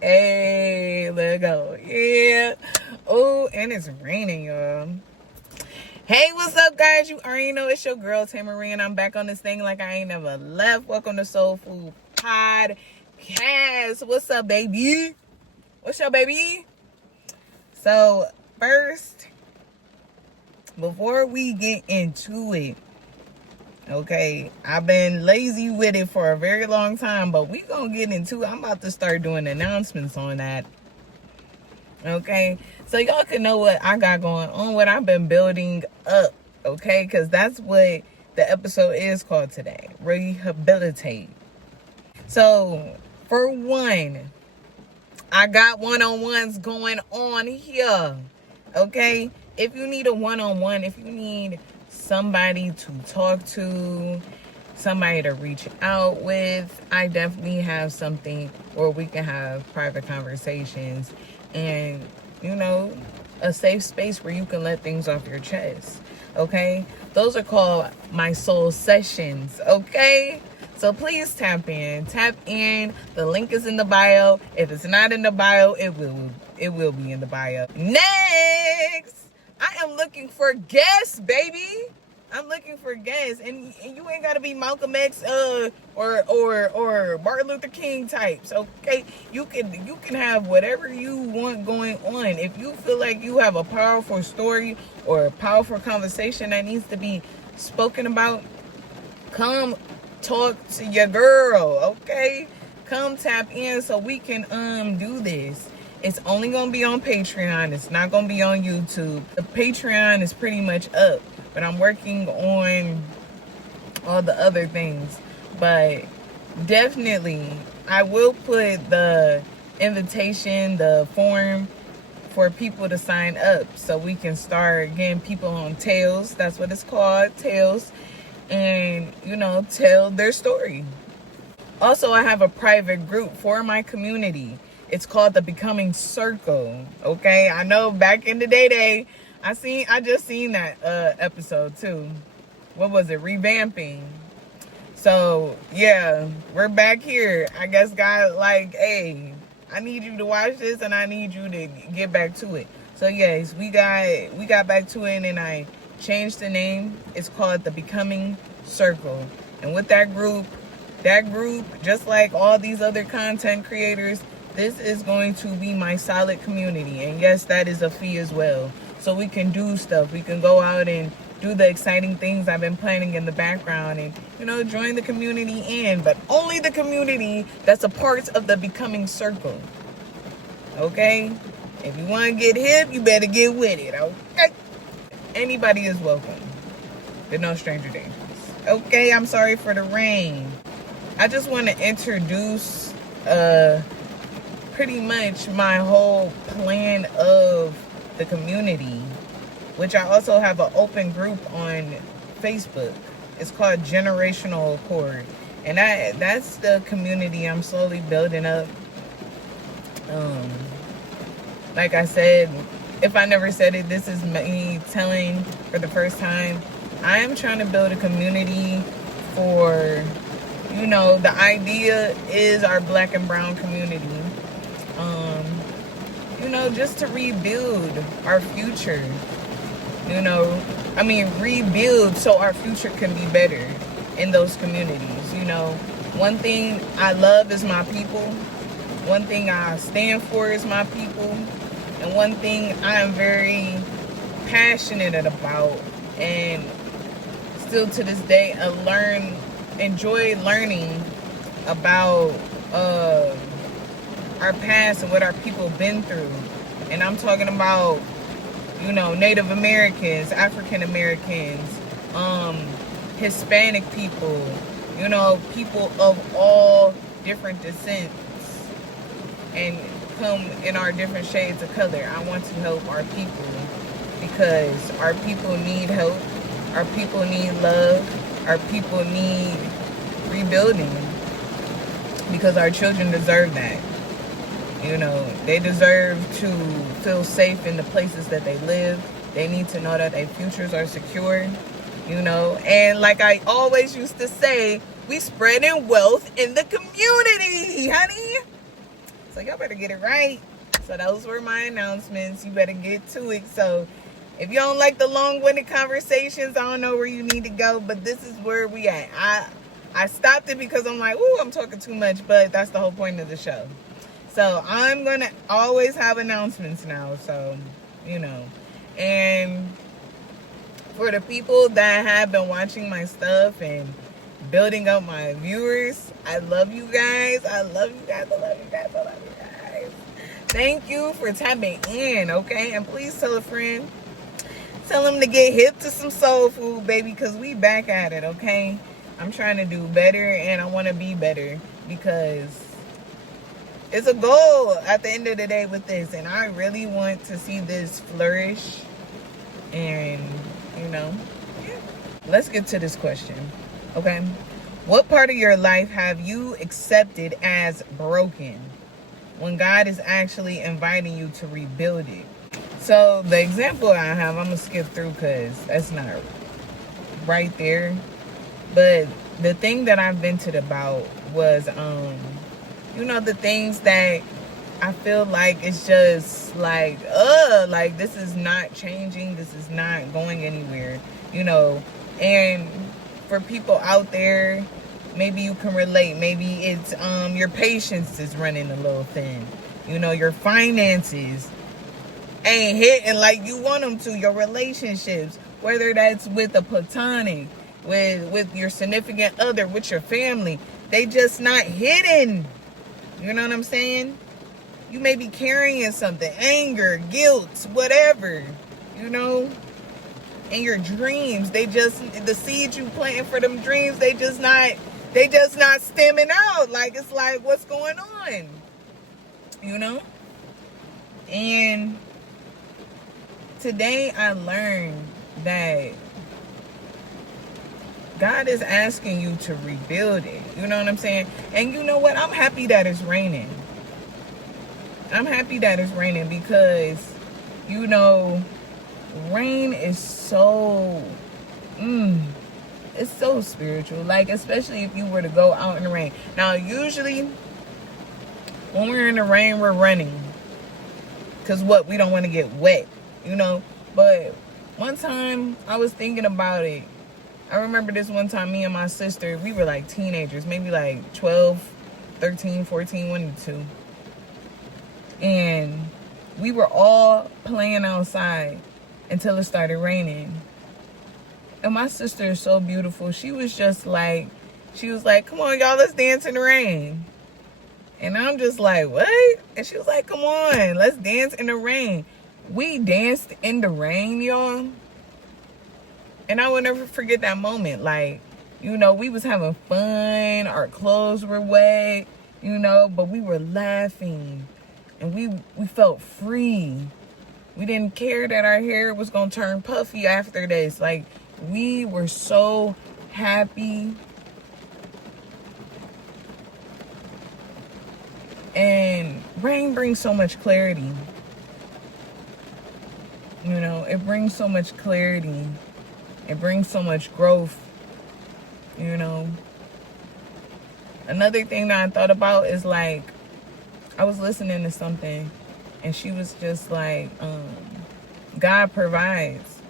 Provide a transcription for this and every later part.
Hey, let go. Yeah. Oh, and it's raining, y'all. Hey, what's up, guys? You already know it's your girl, Tae Marie, and I'm back on this thing like I ain't never left. Welcome to Soul Food Podcast. What's up, baby? What's up, baby? So, first, before we get into it, okay, I've been lazy with it for a very long time, but we gonna get into it. I'm about to start doing announcements on that. Okay, so y'all can know what I got going on, what I've been building up, okay? Because that's what the episode is called today, Rehabilitate. So, for one, I got one-on-ones going on here, okay? If you need a one-on-one, if you need somebody to talk to, somebody to reach out with, I definitely have something where we can have private conversations and, you know, a safe space where you can let things off your chest, okay? Those are called my soul sessions, okay? So please tap in. The link is in the bio. If it's not in the bio, it will be in the bio. Next, I am looking for guests, baby. I'm looking for guests, and you ain't gotta be Malcolm X or Martin Luther King types, okay? You can have whatever you want going on. If you feel like you have a powerful story or a powerful conversation that needs to be spoken about, come talk to your girl, okay? Come tap in so we can do this. It's only gonna be on Patreon. It's not gonna be on YouTube. The Patreon is pretty much up, but I'm working on all the other things. But definitely, I will put the invitation, the form for people to sign up so we can start getting people on Tails. That's what it's called, Tails. And, you know, tell their story. Also, I have a private group for my community. It's called the Becoming Circle, okay? I know back in the day, I just seen that episode too. What was it? Revamping. So, yeah, we're back here. I guess God like, hey, I need you to watch this and I need you to get back to it. So, yes, we got back to it and I changed the name. It's called the Becoming Circle. And with that group, just like all these other content creators, this is going to be my solid community. And yes, that is a fee as well. So we can do stuff. We can go out and do the exciting things I've been planning in the background and, you know, join the community in. But only the community that's a part of the Becoming Circle. Okay? If you want to get hip, you better get with it. Okay? Anybody is welcome. But no stranger dangers. Okay, I'm sorry for the rain. I just want to introduce pretty much my whole plan of the community, which I also have an open group on Facebook. It's called Generational Accord. And that's the community I'm slowly building up. Like I said, if I never said it, this is me telling for the first time. I am trying to build a community for, you know, the idea is our Black and brown community. You know, just to rebuild our future. You know, I mean, rebuild so our future can be better in those communities. You know, one thing I love is my people. One thing I stand for is my people. And one thing I am very passionate about, and still to this day, enjoy learning about our past and what our people been through. And I'm talking about, you know, Native Americans, African Americans, Hispanic people, you know, people of all different descents and come in our different shades of color. I want to help our people because our people need help. Our people need love. Our people need rebuilding because our children deserve that. You know, they deserve to feel safe in the places that they live. They need to know that their futures are secure, you know. And like I always used to say, we spreading wealth in the community, honey. So y'all better get it right. So those were my announcements. You better get to it. So if you don't like the long-winded conversations, I don't know where you need to go, but this is where we at. I stopped it because I'm like, ooh, I'm talking too much, but that's the whole point of the show. So I'm going to always have announcements now, so, you know. And for the people that have been watching my stuff and building up my viewers, I love you guys. I love you guys. I love you guys. I love you guys. Thank you for tapping in, okay? And please tell a friend. Tell them to get hip to some soul food, baby, because we back at it, okay? I'm trying to do better, and I want to be better because it's a goal at the end of the day with this, and I really want to see this flourish. And, you know, yeah. Let's get to this question, okay? What part of your life have you accepted as broken when God is actually inviting you to rebuild it? So the example I have, I'm going to skip through because that's not right there. But the thing that I vented about was, you know, the things that I feel like it's just like this is not changing. This is not going anywhere, you know. And for people out there, maybe you can relate. Maybe it's your patience is running a little thin. You know, your finances ain't hitting like you want them to. Your relationships, whether that's with a platonic, with your significant other, with your family, they just not hitting. You know what I'm saying? You may be carrying something, anger, guilt, whatever, you know. And your dreams, the seeds you planting for them dreams, they just not stemming out. Like, it's like, what's going on? You know? And today I learned that God is asking you to rebuild it. You know what I'm saying? And you know what? I'm happy that it's raining. I'm happy that it's raining because, you know, rain is so, it's so spiritual. Like, especially if you were to go out in the rain. Now, usually, when we're in the rain, we're running. Because we don't want to get wet, you know. But one time, I was thinking about it. I remember this one time, me and my sister, we were like teenagers, maybe like 12, 13, 14, 1 and 2. And we were all playing outside until it started raining. And my sister is so beautiful. She was like, come on, y'all, let's dance in the rain. And I'm just like, what? And she was like, come on, let's dance in the rain. We danced in the rain, y'all. And I will never forget that moment. Like, you know, we was having fun. Our clothes were wet, you know, but we were laughing. And we felt free. We didn't care that our hair was going to turn puffy after this. Like, we were so happy. And rain brings so much clarity. You know, it brings so much clarity. It brings so much growth. You know. Another thing that I thought about is, like, I was listening to something and she was just like, God provides.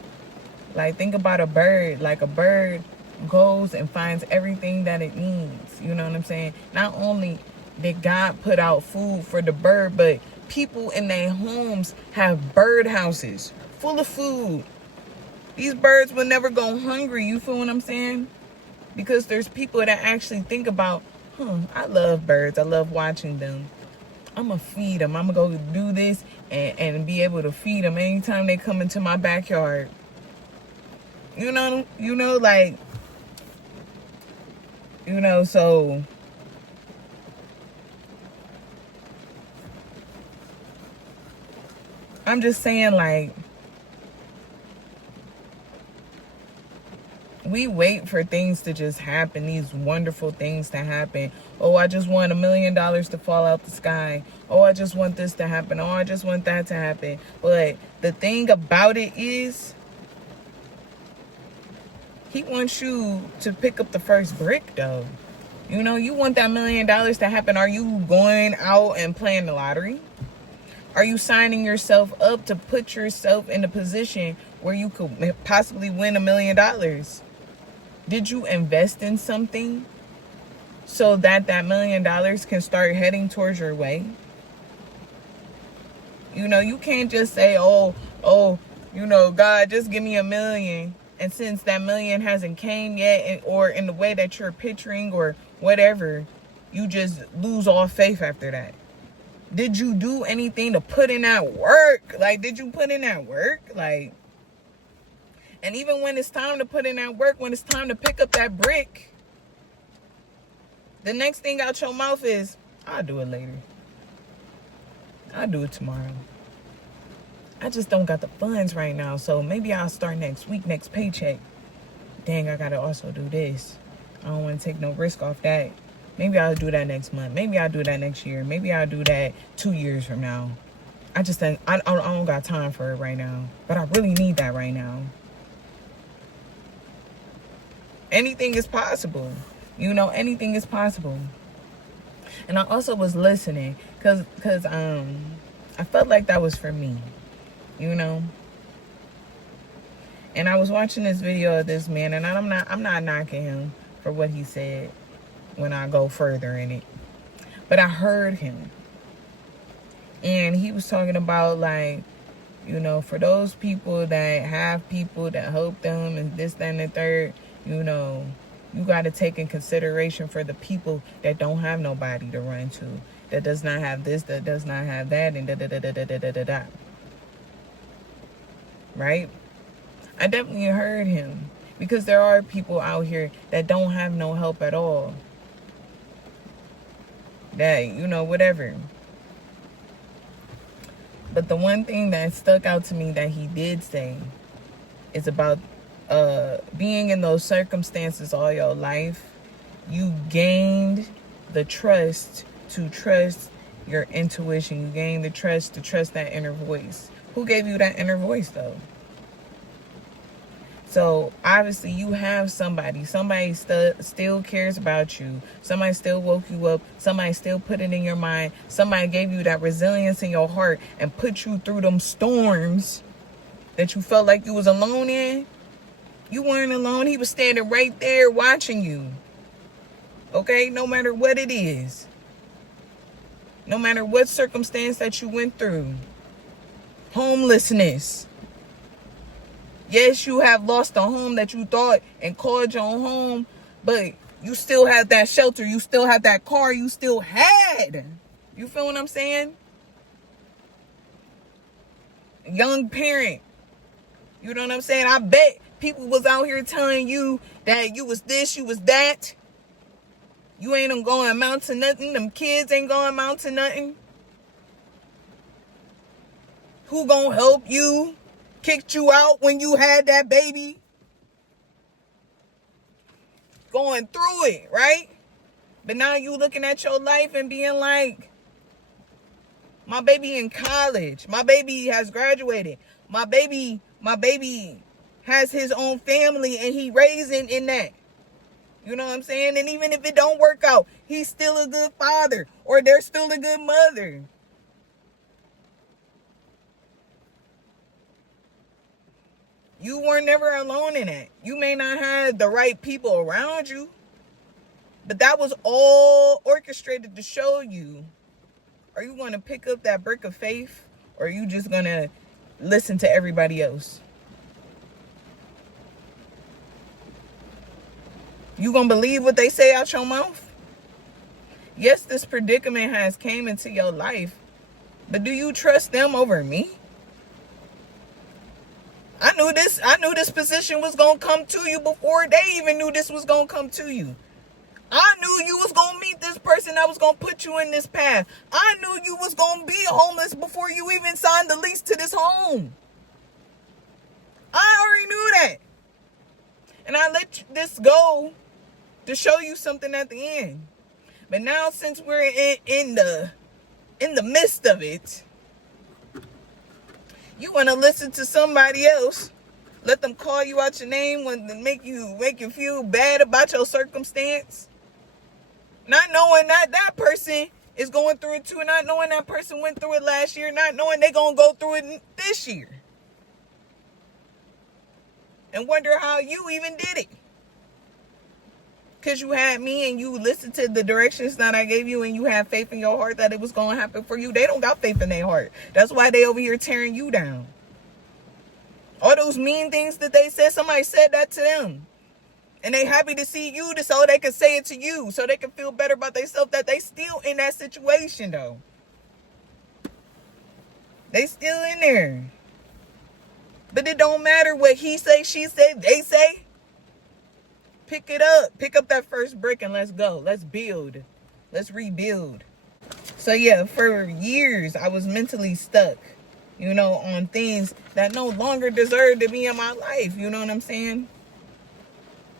Like, think about a bird. Like, a bird goes and finds everything that it needs. You know what I'm saying? Not only did God put out food for the bird, but people in their homes have bird houses full of food. These birds will never go hungry. You feel what I'm saying? Because there's people that actually think about, I love birds. I love watching them. I'm going to feed them. I'm going to go do this and be able to feed them anytime they come into my backyard. You know, like, you know, so I'm just saying, like, we wait for things to just happen, these wonderful things to happen. Oh, I just want $1 million to fall out the sky. Oh, I just want this to happen. Oh, I just want that to happen. But the thing about it is, he wants you to pick up the first brick, though. You know, you want that $1 million to happen. Are you going out and playing the lottery? Are you signing yourself up to put yourself in a position where you could possibly win $1 million? Did you invest in something so that $1 million can start heading towards your way? You know, you can't just say, oh, you know, God, just give me $1 million. And since that $1 million hasn't came yet, or in the way that you're picturing or whatever, you just lose all faith after that. Did you do anything to put in that work? Like, did you put in that work? Like, and even when it's time to put in that work, when it's time to pick up that brick, the next thing out your mouth is, I'll do it later. I'll do it tomorrow. I just don't got the funds right now, so maybe I'll start next week, next paycheck. Dang, I gotta also do this. I don't want to take no risk off that. Maybe I'll do that next month. Maybe I'll do that next year. Maybe I'll do that 2 years from now. I just think I don't got time for it right now, but I really need that right now. Anything is possible. You know, anything is possible. And I also was listening because I felt like that was for me. You know, and I was watching this video of this man, and I'm not knocking him for what he said when I go further in it, but I heard him, and he was talking about, like, you know, for those people that have people that help them and this, that, and the third, you know, you got to take in consideration for the people that don't have nobody to run to, that does not have this, that does not have that, and da da da da da da da da. Right? I definitely heard him, because there are people out here that don't have no help at all. That, you know, whatever. But the one thing that stuck out to me that he did say is about being in those circumstances all your life. You gained the trust to trust your intuition. You gained the trust to trust that inner voice. Who gave you that inner voice, though? So obviously you have somebody still cares about you. Somebody still woke you up. Somebody still put it in your mind. Somebody gave you that resilience in your heart and put you through them storms that you felt like you was alone in. You weren't alone. He was standing right there watching you. Okay? No matter what it is. No matter what circumstance that you went through. Homelessness. Yes, you have lost a home that you thought and called your own home, but you still had that shelter. You still had that car. You still had. You feel what I'm saying? Young parent. You know what I'm saying? I bet people was out here telling you that you was this, you was that. You ain't going to amount to nothing. Them kids ain't going to amount to nothing. Who gonna help you? Kicked you out when you had that baby. Going through it, right? But now you looking at your life and being like, my baby in college. My baby has graduated. My baby has his own family and he raising in that. You know what I'm saying? And even if it don't work out, he's still a good father, or they're still a good mother. You were never alone in it. You may not have the right people around you, but that was all orchestrated to show you. Are you going to pick up that brick of faith, or are you just going to listen to everybody else? You going to believe what they say out your mouth? Yes, this predicament has came into your life, but do you trust them over me? I knew this position was going to come to you before they even knew this was going to come to you. I knew you was going to meet this person that was going to put you in this path. I knew you was going to be homeless before you even signed the lease to this home. I already knew that. And I let this go to show you something at the end. But now, since we're in the midst of it, you want to listen to somebody else, let them call you out your name, want to make you feel bad about your circumstance. Not knowing that that person is going through it too, not knowing that person went through it last year, not knowing they're going to go through it this year. And wonder how you even did it. Because you had me and you listened to the directions that I gave you and you had faith in your heart that it was going to happen for you. They don't got faith in their heart. That's why they over here tearing you down. All those mean things that they said, somebody said that to them. And they happy to see you so they can say it to you. So they can feel better about themselves that they still in that situation though. They still in there. But it don't matter what he say, she say, they say. Pick it up. Pick up that first brick and let's go. Let's build. Let's rebuild. So yeah, for years I was mentally stuck, you know, on things that no longer deserve to be in my life. You know what I'm saying?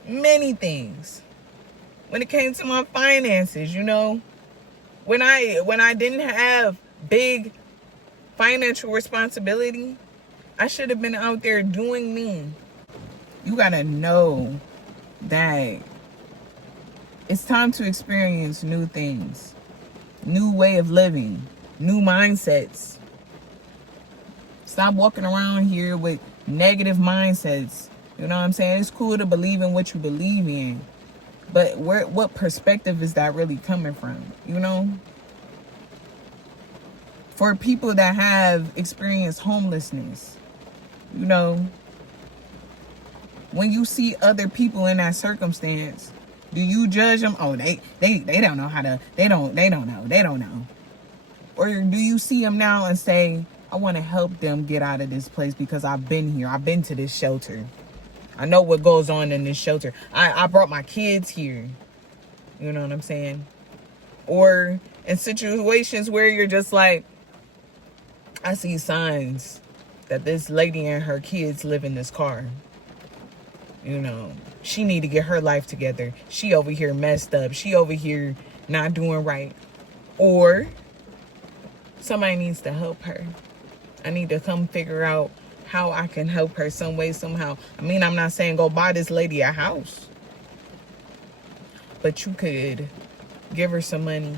Many things. When it came to my finances, you know, when I didn't have big financial responsibility, I should have been out there doing me. You gotta know that it's time to experience new things, new way of living, new mindsets. Stop walking around here with negative mindsets. You know what I'm saying? It's cool to believe in what you believe in, but what perspective is that really coming from? You know? For people that have experienced homelessness, you know, when you see other people in that circumstance, do you judge them? Oh, they don't know how to, they don't know. Or do you see them now and say, I want to help them get out of this place because I've been here. I've been to this shelter. I know what goes on in this shelter. I brought my kids here. You know what I'm saying? Or in situations where you're just like, I see signs that this lady and her kids live in this car. You know, she need to get her life together. She over here messed up. She over here not doing right. Or somebody needs to help her. I need to come figure out how I can help her some way, somehow. I mean, I'm not saying go buy this lady a house, but you could give her some money.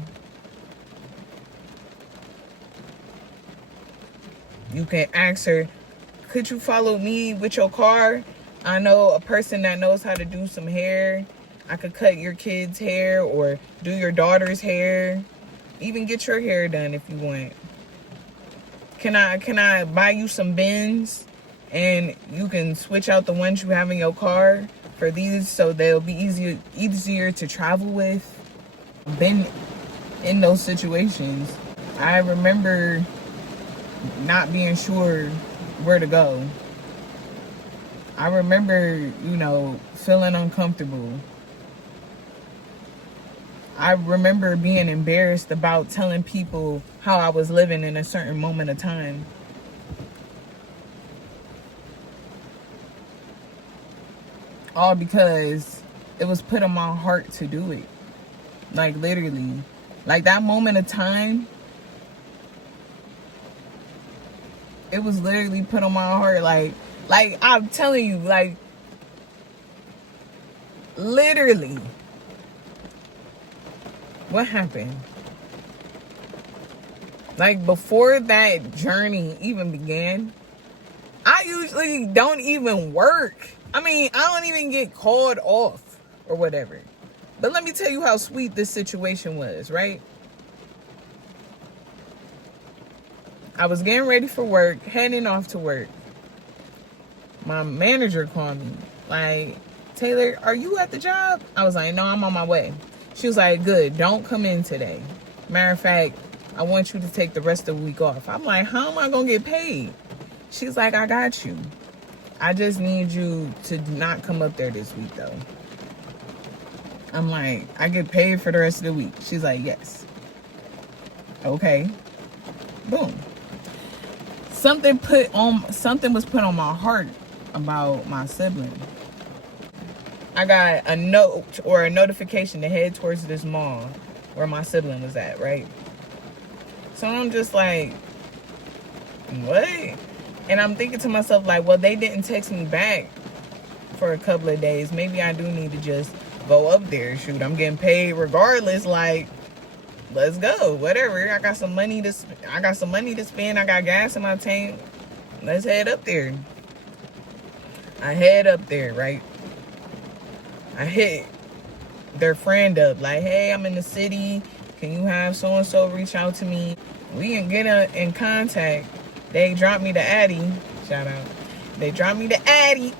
You can ask her, could you follow me with your car? I know a person that knows how to do some hair. I could cut your kid's hair or do your daughter's hair. Even get your hair done if you want. Can I buy you some bins and you can switch out the ones you have in your car for these so they'll be easier to travel with? Been in those situations. I remember not being sure where to go. I remember, you know, feeling uncomfortable. I remember being embarrassed about telling people how I was living in a certain moment of time. All because it was put on my heart to do it. Like literally. Like that moment of time, it was literally put on my heart. Like I'm telling you, like literally. What happened? Like before that journey even began, I usually don't even work. I mean, I don't even get called off or whatever. But let me tell you how sweet this situation was, right? I was getting ready for work, heading off to work. My manager called me, like, Taylor, are you at the job? I was like, no, I'm on my way. She was like, good, don't come in today. Matter of fact, I want you to take the rest of the week off. I'm like, how am I going to get paid? She's like, I got you. I just need you to not come up there this week, though. I'm like, I get paid for the rest of the week. She's like, yes. Okay. Boom. Something was put on my heart about my sibling. I got a note or a notification to head towards this mall where my sibling was at, right? So I'm just like, what? And I'm thinking to myself, like, well, they didn't text me back for a couple of days. Maybe I do need to just go up there. Shoot, I'm getting paid regardless. Like, let's go. Whatever. I got some money to spend. I got gas in my tank. Let's head up there. I head up there, right? I hit their friend up, like, hey, I'm in the city. Can you have so-and-so reach out to me? We can get in contact. They dropped me the Addy. Shout out. They dropped me the Addy,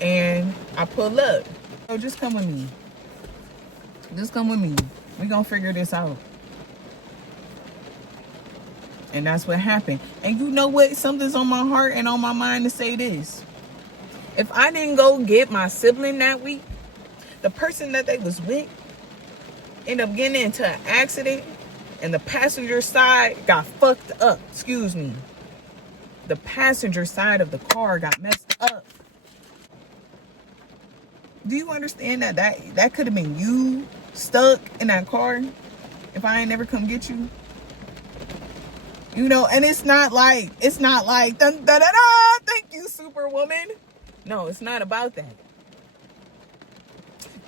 and I pull up. So just come with me. Just come with me. We gonna figure this out. And that's what happened. And you know what? Something's on my heart and on my mind to say this. If I didn't go get my sibling that week, the person that they was with ended up getting into an accident, and the passenger side got fucked up. Excuse me. The passenger side of the car got messed up. Do you understand that could have been you stuck in that car if I ain't never come get you? You know, and it's not like dun, da, da, da, thank you, Superwoman. No, it's not about that.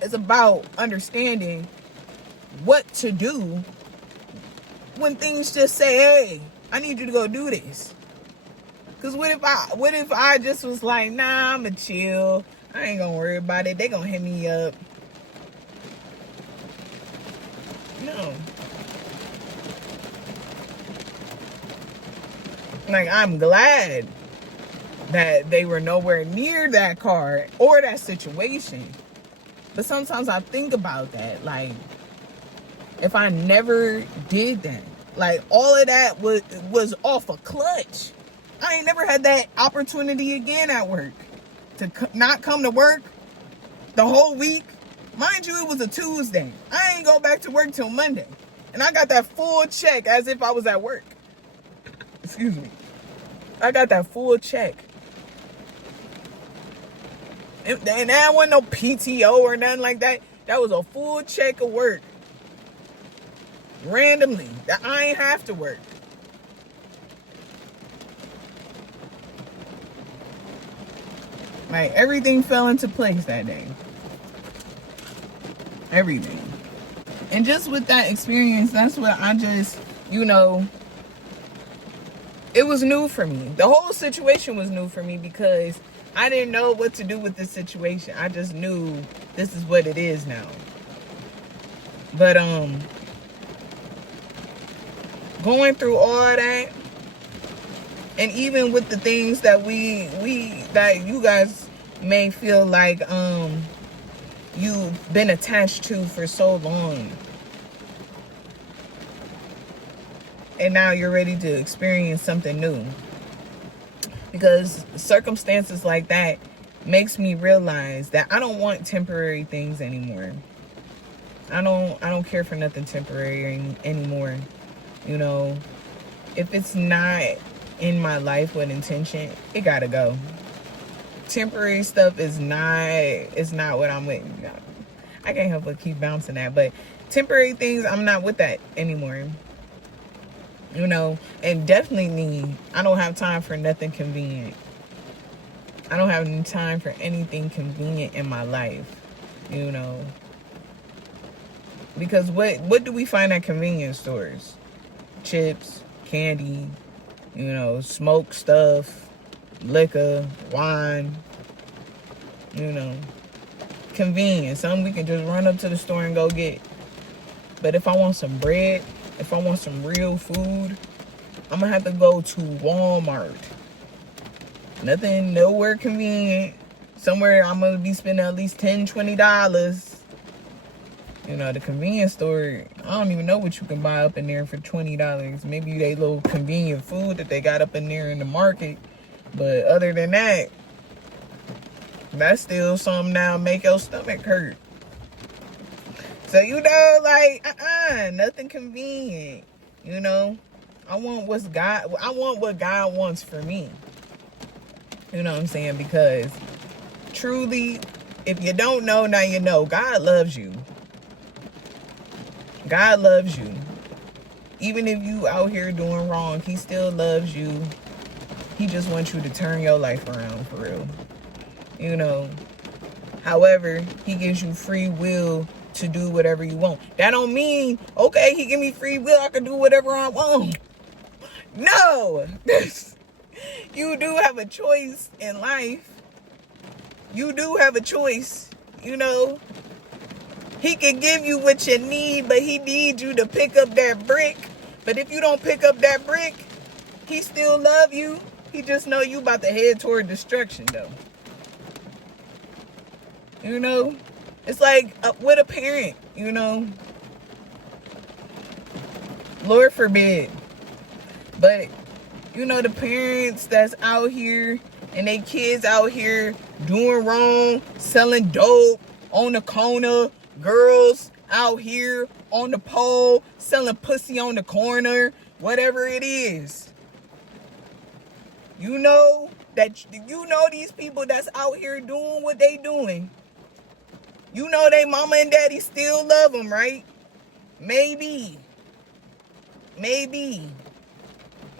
It's about understanding what to do when things just say, hey, I need you to go do this. Because what if I just was like, nah, I'ma chill. I ain't gonna worry about it. They gonna hit me up. No. Like, I'm glad that they were nowhere near that car or that situation. But sometimes I think about that. Like, if I never did that, like, all of that was off a clutch. I ain't never had that opportunity again at work. To not come to work the whole week. Mind you, it was a Tuesday. I ain't go back to work till Monday. And I got that full check as if I was at work. Excuse me. I got that full check. And that wasn't no PTO or nothing like that. That was a full check of work. Randomly. That I ain't have to work. Like, everything fell into place that day. Everything. And just with that experience, that's what I just, it was new for me. The whole situation was new for me because I didn't know what to do with this situation. I just knew this is what it is now. But, going through all of that, and even with the things that that you guys may feel like you've been attached to for so long, and now you're ready to experience something new, because circumstances like that makes me realize that I don't want temporary things anymore. I don't care for nothing temporary anymore. If it's not in my life with intention, it gotta go. Temporary stuff is not what I'm with. I can't help but keep bouncing that, but temporary things, I'm not with that anymore. And definitely I don't have time for nothing convenient. I don't have any time for anything convenient in my life, because what do we find at convenience stores? Chips, candy, smoke stuff, liquor, wine, convenience. Something we can just run up to the store and go get. But if I want some bread, if I want some real food, I'm gonna have to go to Walmart. Nowhere convenient. Somewhere I'm gonna be spending at least $10, $20. The convenience store, I don't even know what you can buy up in there for $20. Maybe they little convenient food that they got up in there in the market. But other than that, that's still something now make your stomach hurt. So, nothing convenient. I want what God wants for me. You know what I'm saying? Because truly, if you don't know, now you know. God loves you. God loves you. Even if you out here doing wrong, he still loves you. He just wants you to turn your life around for real. However, he gives you free will to do whatever you want. That don't mean, okay, he give me free will, I can do whatever I want. No. You do have a choice in life. You do have a choice. You know, he can give you what you need, but he needs you to pick up that brick. But if you don't pick up that brick, he still love you. He just know you about to head toward destruction, though. You know, it's like with a parent, you know. Lord forbid. But, you know, the parents that's out here and they kids out here doing wrong, selling dope on the corner, girls out here on the pole, selling pussy on the corner, whatever it is. You know these people that's out here doing what they doing. You know they mama and daddy still love them, right? Maybe.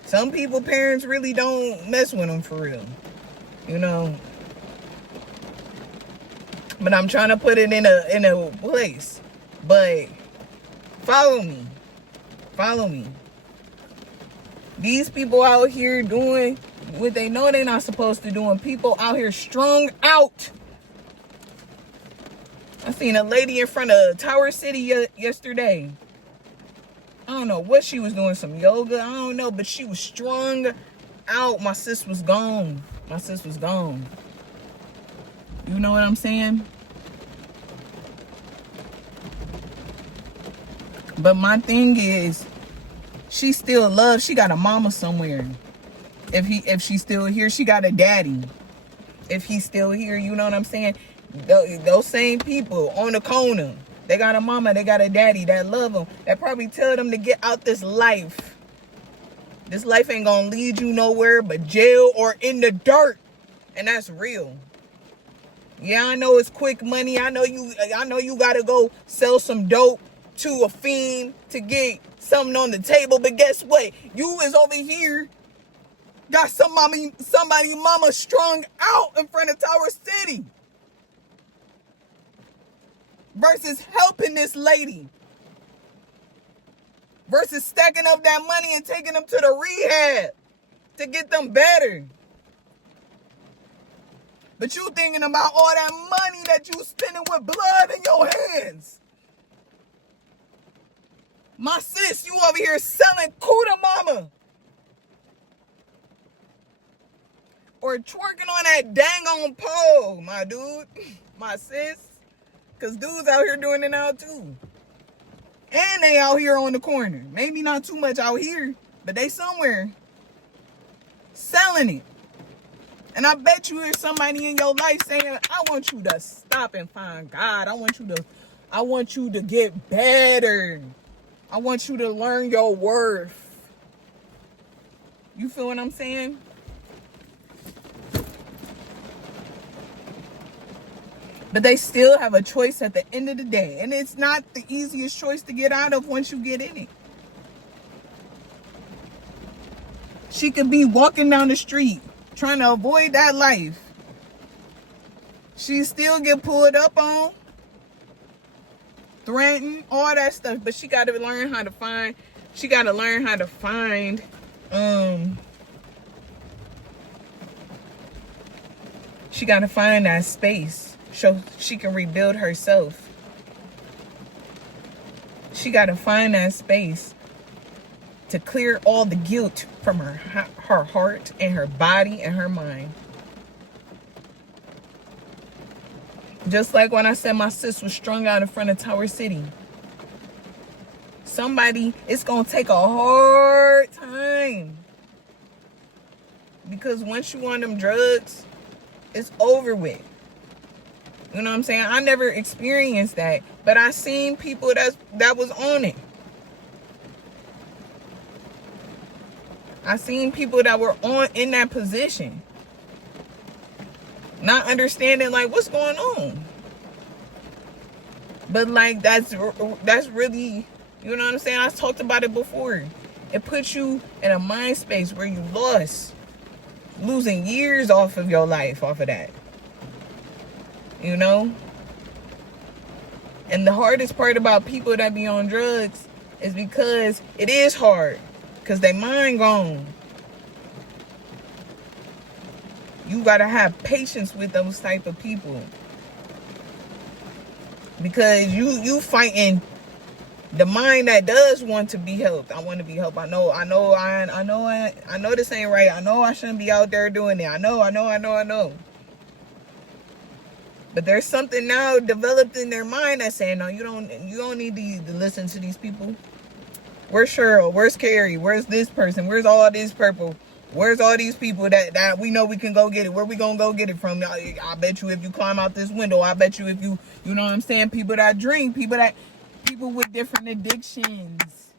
Some people, parents really don't mess with them for real. You know. But I'm trying to put it in a place. But follow me. These people out here doing what they know they're not supposed to do, and people out here strung out. I seen a lady in front of Tower City yesterday. I don't know what she was doing, some yoga, I don't know, but she was strung out. My sis was gone. You know what I'm saying? But my thing is, she still loves, she got a mama somewhere. If she's still here, she got a daddy. If he's still here, you know what I'm saying? Those same people on the corner, they got a mama, they got a daddy that love them, that probably tell them to get out this life. This life ain't gonna lead you nowhere but jail or in the dirt. And that's real. Yeah, I know it's quick money. I know you gotta go sell some dope to a fiend to get something on the table. But guess what? You is over here, got somebody mama strung out in front of Tower City. Versus helping this lady. Versus stacking up that money and taking them to the rehab to get them better. But you thinking about all that money that you spending with blood in your hands. My sis, you over here selling Cuda Mama. Or twerking on that dang on pole, my dude. My sis. Because dudes out here doing it now too. And they out here on the corner. Maybe not too much out here, but they somewhere selling it. And I bet you there's somebody in your life saying, I want you to stop and find God. I want you to get better. I want you to learn your worth. You feel what I'm saying? But they still have a choice at the end of the day. And it's not the easiest choice to get out of once you get in it. She could be walking down the street trying to avoid that life. She still get pulled up on, threatened, all that stuff. But she got to learn how to find, she got to find that space so she can rebuild herself. She got to find that space to clear all the guilt from her heart and her body and her mind. Just like when I said my sis was strung out in front of Tower City. It's going to take a hard time. Because once you on them drugs, it's over with. You know what I'm saying? I never experienced that. But I seen people that was on it. I seen people that were in that position. Not understanding like what's going on. But like that's really, you know what I'm saying? I talked about it before. It puts you in a mind space where you losing years off of your life off of that. you know? And the hardest part about people that be on drugs is because it is hard. Because they mind gone. You got to have patience with those type of people. Because you fighting the mind that does want to be helped. I want to be helped. I know this ain't right. I know I shouldn't be out there doing it. I know. But there's something now developed in their mind that's saying, no, you don't need to listen to these people. Where's Cheryl? Where's Carrie? Where's this person? Where's all this purple? Where's all these people that we know we can go get it? Where we gonna go get it from? I bet you if you climb out this window, I bet you if you know what I'm saying, people that drink, people with different addictions.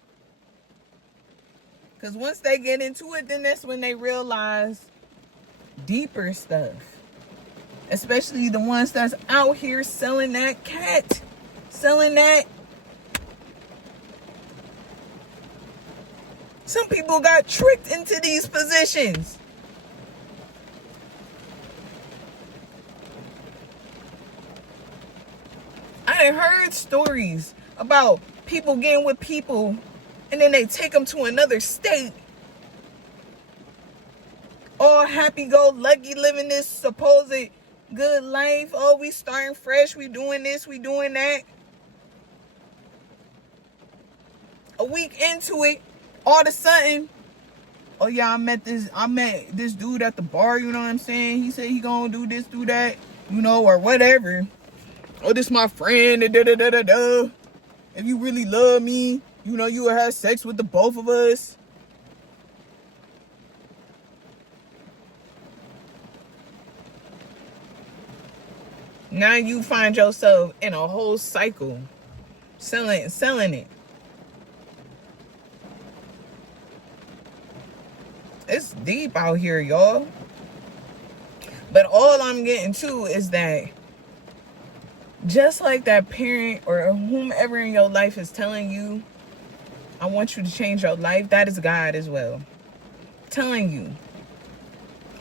Because once they get into it, then that's when they realize deeper stuff. Especially the ones that's out here selling that cat. Selling that. Some people got tricked into these positions. I done heard stories about people getting with people and then they take them to another state. All happy-go-lucky, living this supposed good life. Oh, we starting fresh. We doing this. We doing that. A week into it, all of a sudden, oh yeah, I met this dude at the bar. You know what I'm saying? He said he gonna do this, do that, you know, or whatever. Oh, this my friend. If you really love me, you know, you would have sex with the both of us. Now you find yourself in a whole cycle, selling it. It's deep out here, y'all. But all I'm getting to is that just like that parent or whomever in your life is telling you, I want you to change your life, that is God as well. Telling you,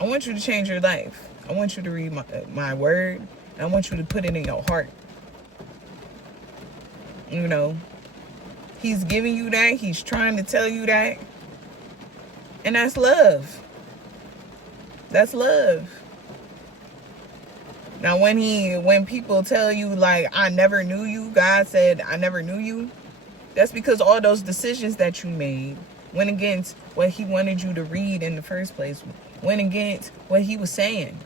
I want you to change your life. I want you to read my word. I want you to put it in your heart. You know, he's giving you that. He's trying to tell you that. And that's love. That's love. Now, when people tell you, like, I never knew you, God said, I never knew you, that's because all those decisions that you made went against what he wanted you to read in the first place, went against what he was saying.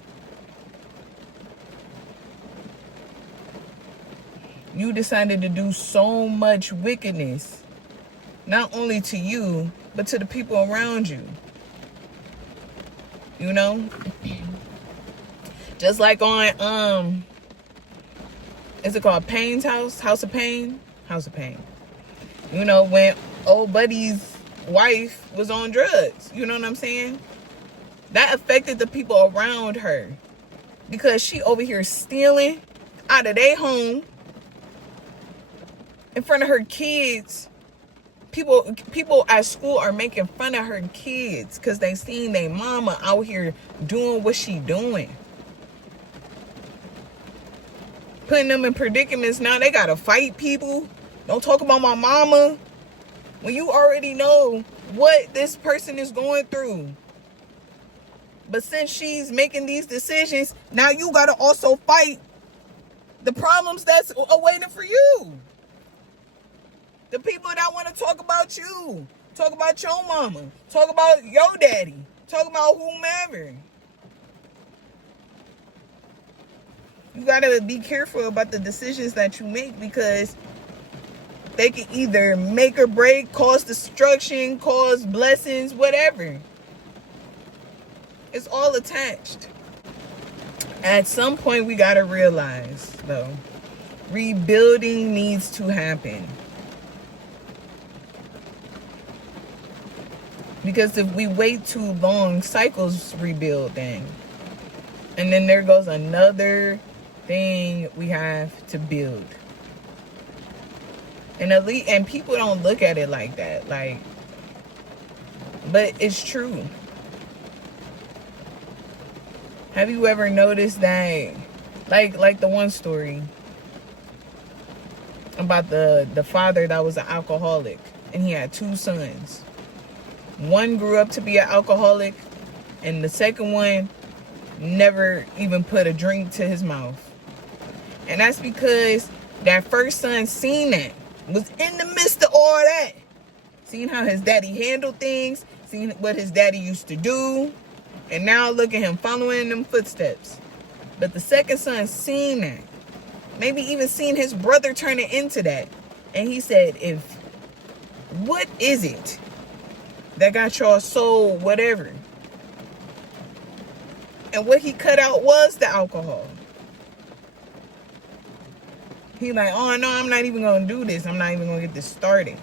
You decided to do so much wickedness, not only to you, but to the people around you. You know? Just like on, is it called Payne's House? House of Pain? House of Pain. You know, when old buddy's wife was on drugs. You know what I'm saying? That affected the people around her. Because she over here stealing out of their home in front of her kids. People at school are making fun of her kids because they seen their mama out here doing what she doing. Putting them in predicaments. Now they gotta fight people. Don't talk about my mama. When you already know what this person is going through. But since she's making these decisions, now you gotta also fight the problems that's awaiting for you. The people that want to talk about you, talk about your mama, talk about your daddy, talk about whomever. You got to be careful about the decisions that you make because they can either make or break, cause destruction, cause blessings, whatever. It's all attached. At some point, we got to realize, though, rebuilding needs to happen. Because if we wait too long, cycles rebuild then. And then there goes another thing we have to build. And people don't look at it like that. Like, but it's true. Have you ever noticed that Like the one story about the father that was an alcoholic, and he had 2 sons. One grew up to be an alcoholic, and the second one never even put a drink to his mouth. And that's because that first son seen that, was in the midst of all that, seen how his daddy handled things, seen what his daddy used to do, and now look at him following in them footsteps. But the second son seen that, maybe even seen his brother turn it into that, and he said, what is it that got y'all so whatever? And what he cut out was the alcohol. He like, oh no, I'm not even gonna do this. I'm not even gonna get this started.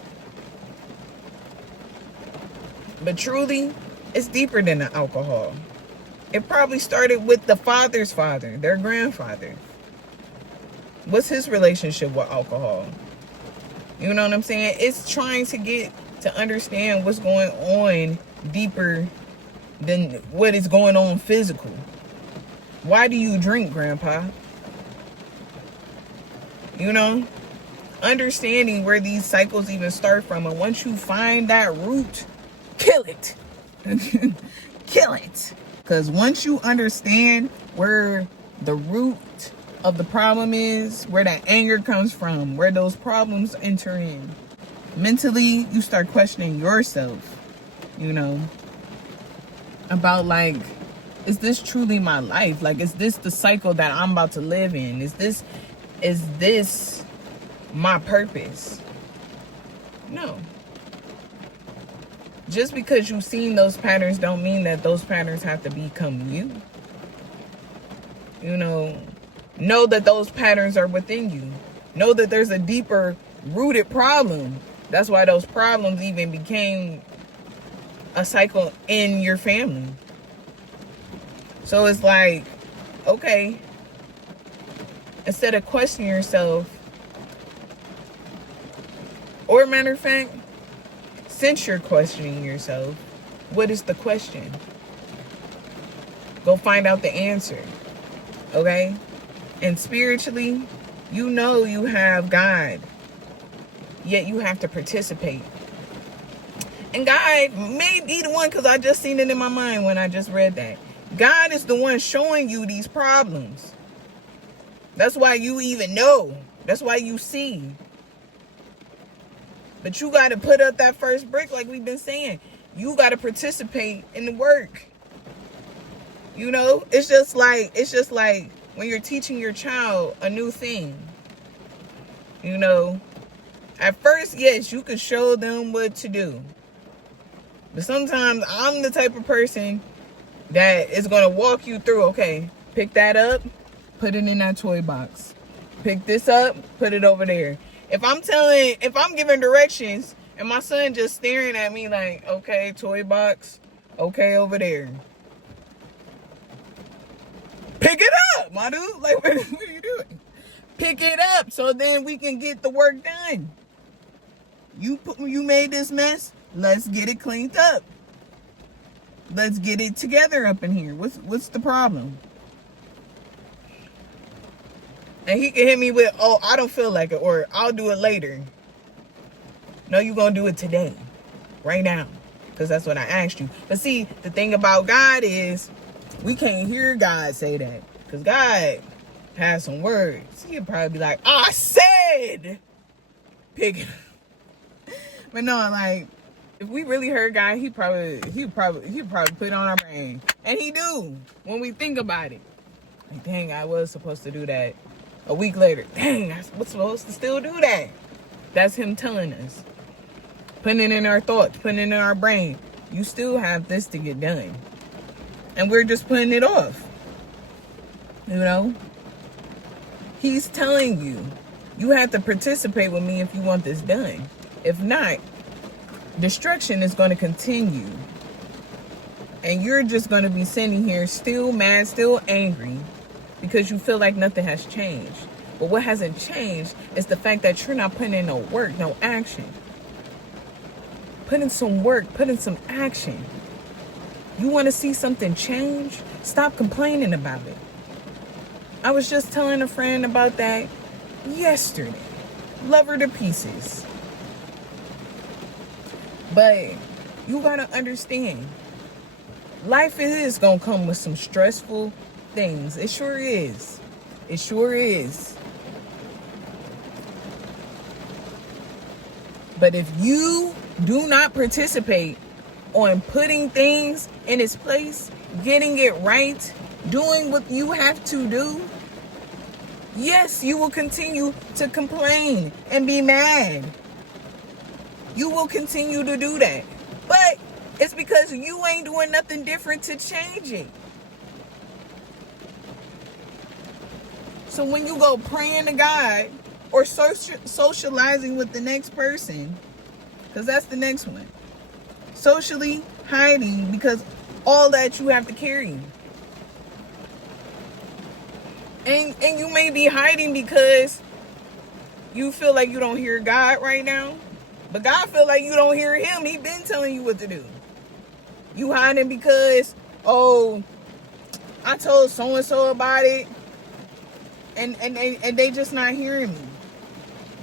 But truly, it's deeper than the alcohol. It probably started with the father's father, their grandfather. What's his relationship with alcohol? You know what I'm saying? It's trying to get to understand what's going on deeper than what is going on physical. Why do you drink, Grandpa? You know, understanding where these cycles even start from. And once you find that root, kill it. Kill it. Because once you understand where the root of the problem is, where that anger comes from, where those problems enter in, mentally, you start questioning yourself, you know, about like, is this truly my life? Like, is this the cycle that I'm about to live in? Is this my purpose? No. Just because you've seen those patterns don't mean that those patterns have to become you. You know that those patterns are within you. Know that there's a deeper rooted problem. That's why those problems even became a cycle in your family. So it's like, okay, instead of questioning yourself, or matter of fact, since you're questioning yourself, what is the question? Go find out the answer, okay? And spiritually, you know you have God, yet you have to participate. And God may be the one, because I just seen it in my mind when I just read that. God is the one showing you these problems. That's why you even know. That's why you see. But you got to put up that first brick, like we've been saying. You got to participate in the work. You know, it's just like when you're teaching your child a new thing. You know, at first, yes, you could show them what to do. But sometimes I'm the type of person that is going to walk you through, okay, pick that up, put it in that toy box. Pick this up, put it over there. If I'm giving directions and my son just staring at me like, okay, toy box, okay, over there. Pick it up, my dude. Like, what are you doing? Pick it up so then we can get the work done. You made this mess. Let's get it cleaned up. Let's get it together up in here. What's the problem? And he can hit me with, oh, I don't feel like it, or I'll do it later. No, you're going to do it today. Right now. Because that's what I asked you. But see, the thing about God is, we can't hear God say that. Because God has some words. He'll probably be like, I said, pick it up. But no, like, if we really heard God, he'd probably put it on our brain. And he do, when we think about it. Like, dang, I was supposed to do that. A week later, dang, I was supposed to still do that. That's him telling us. Putting it in our thoughts, putting it in our brain. You still have this to get done. And we're just putting it off. You know? He's telling you, you have to participate with me if you want this done. If not, destruction is going to continue. And you're just going to be sitting here still mad, still angry, because you feel like nothing has changed. But what hasn't changed is the fact that you're not putting in no work, no action. Put in some work, put in some action. You want to see something change? Stop complaining about it. I was just telling a friend about that yesterday. Love her to pieces. But you gotta understand, life is gonna come with some stressful things. It sure is. It sure is. But if you do not participate on putting things in its place, getting it right, doing what you have to do, yes, you will continue to complain and be mad. You will continue to do that. But it's because you ain't doing nothing different to change it. So when you go praying to God or socializing with the next person, because that's the next one, socially hiding because all that you have to carry. And you may be hiding because you feel like you don't hear God right now. But God feel like you don't hear him. He been telling you what to do. You hiding because, oh, I told so-and-so about it. And they just not hearing me.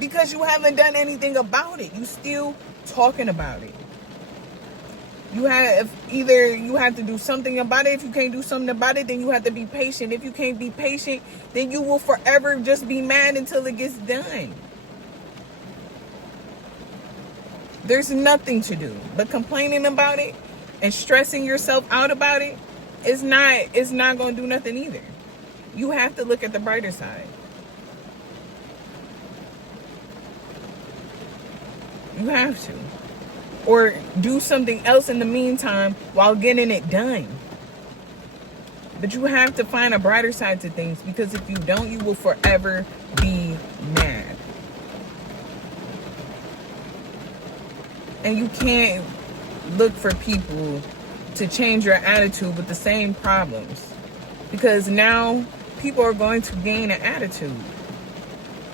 Because you haven't done anything about it. You still talking about it. Either you have to do something about it. If you can't do something about it, then you have to be patient. If you can't be patient, then you will forever just be mad until it gets done. There's nothing to do but complaining about it and stressing yourself out about it. It's not going to do nothing either. You have to look at the brighter side. You have to. Or do something else in the meantime while getting it done. But you have to find a brighter side to things, because if you don't, you will forever be mad. And you can't look for people to change your attitude with the same problems. Because now people are going to gain an attitude.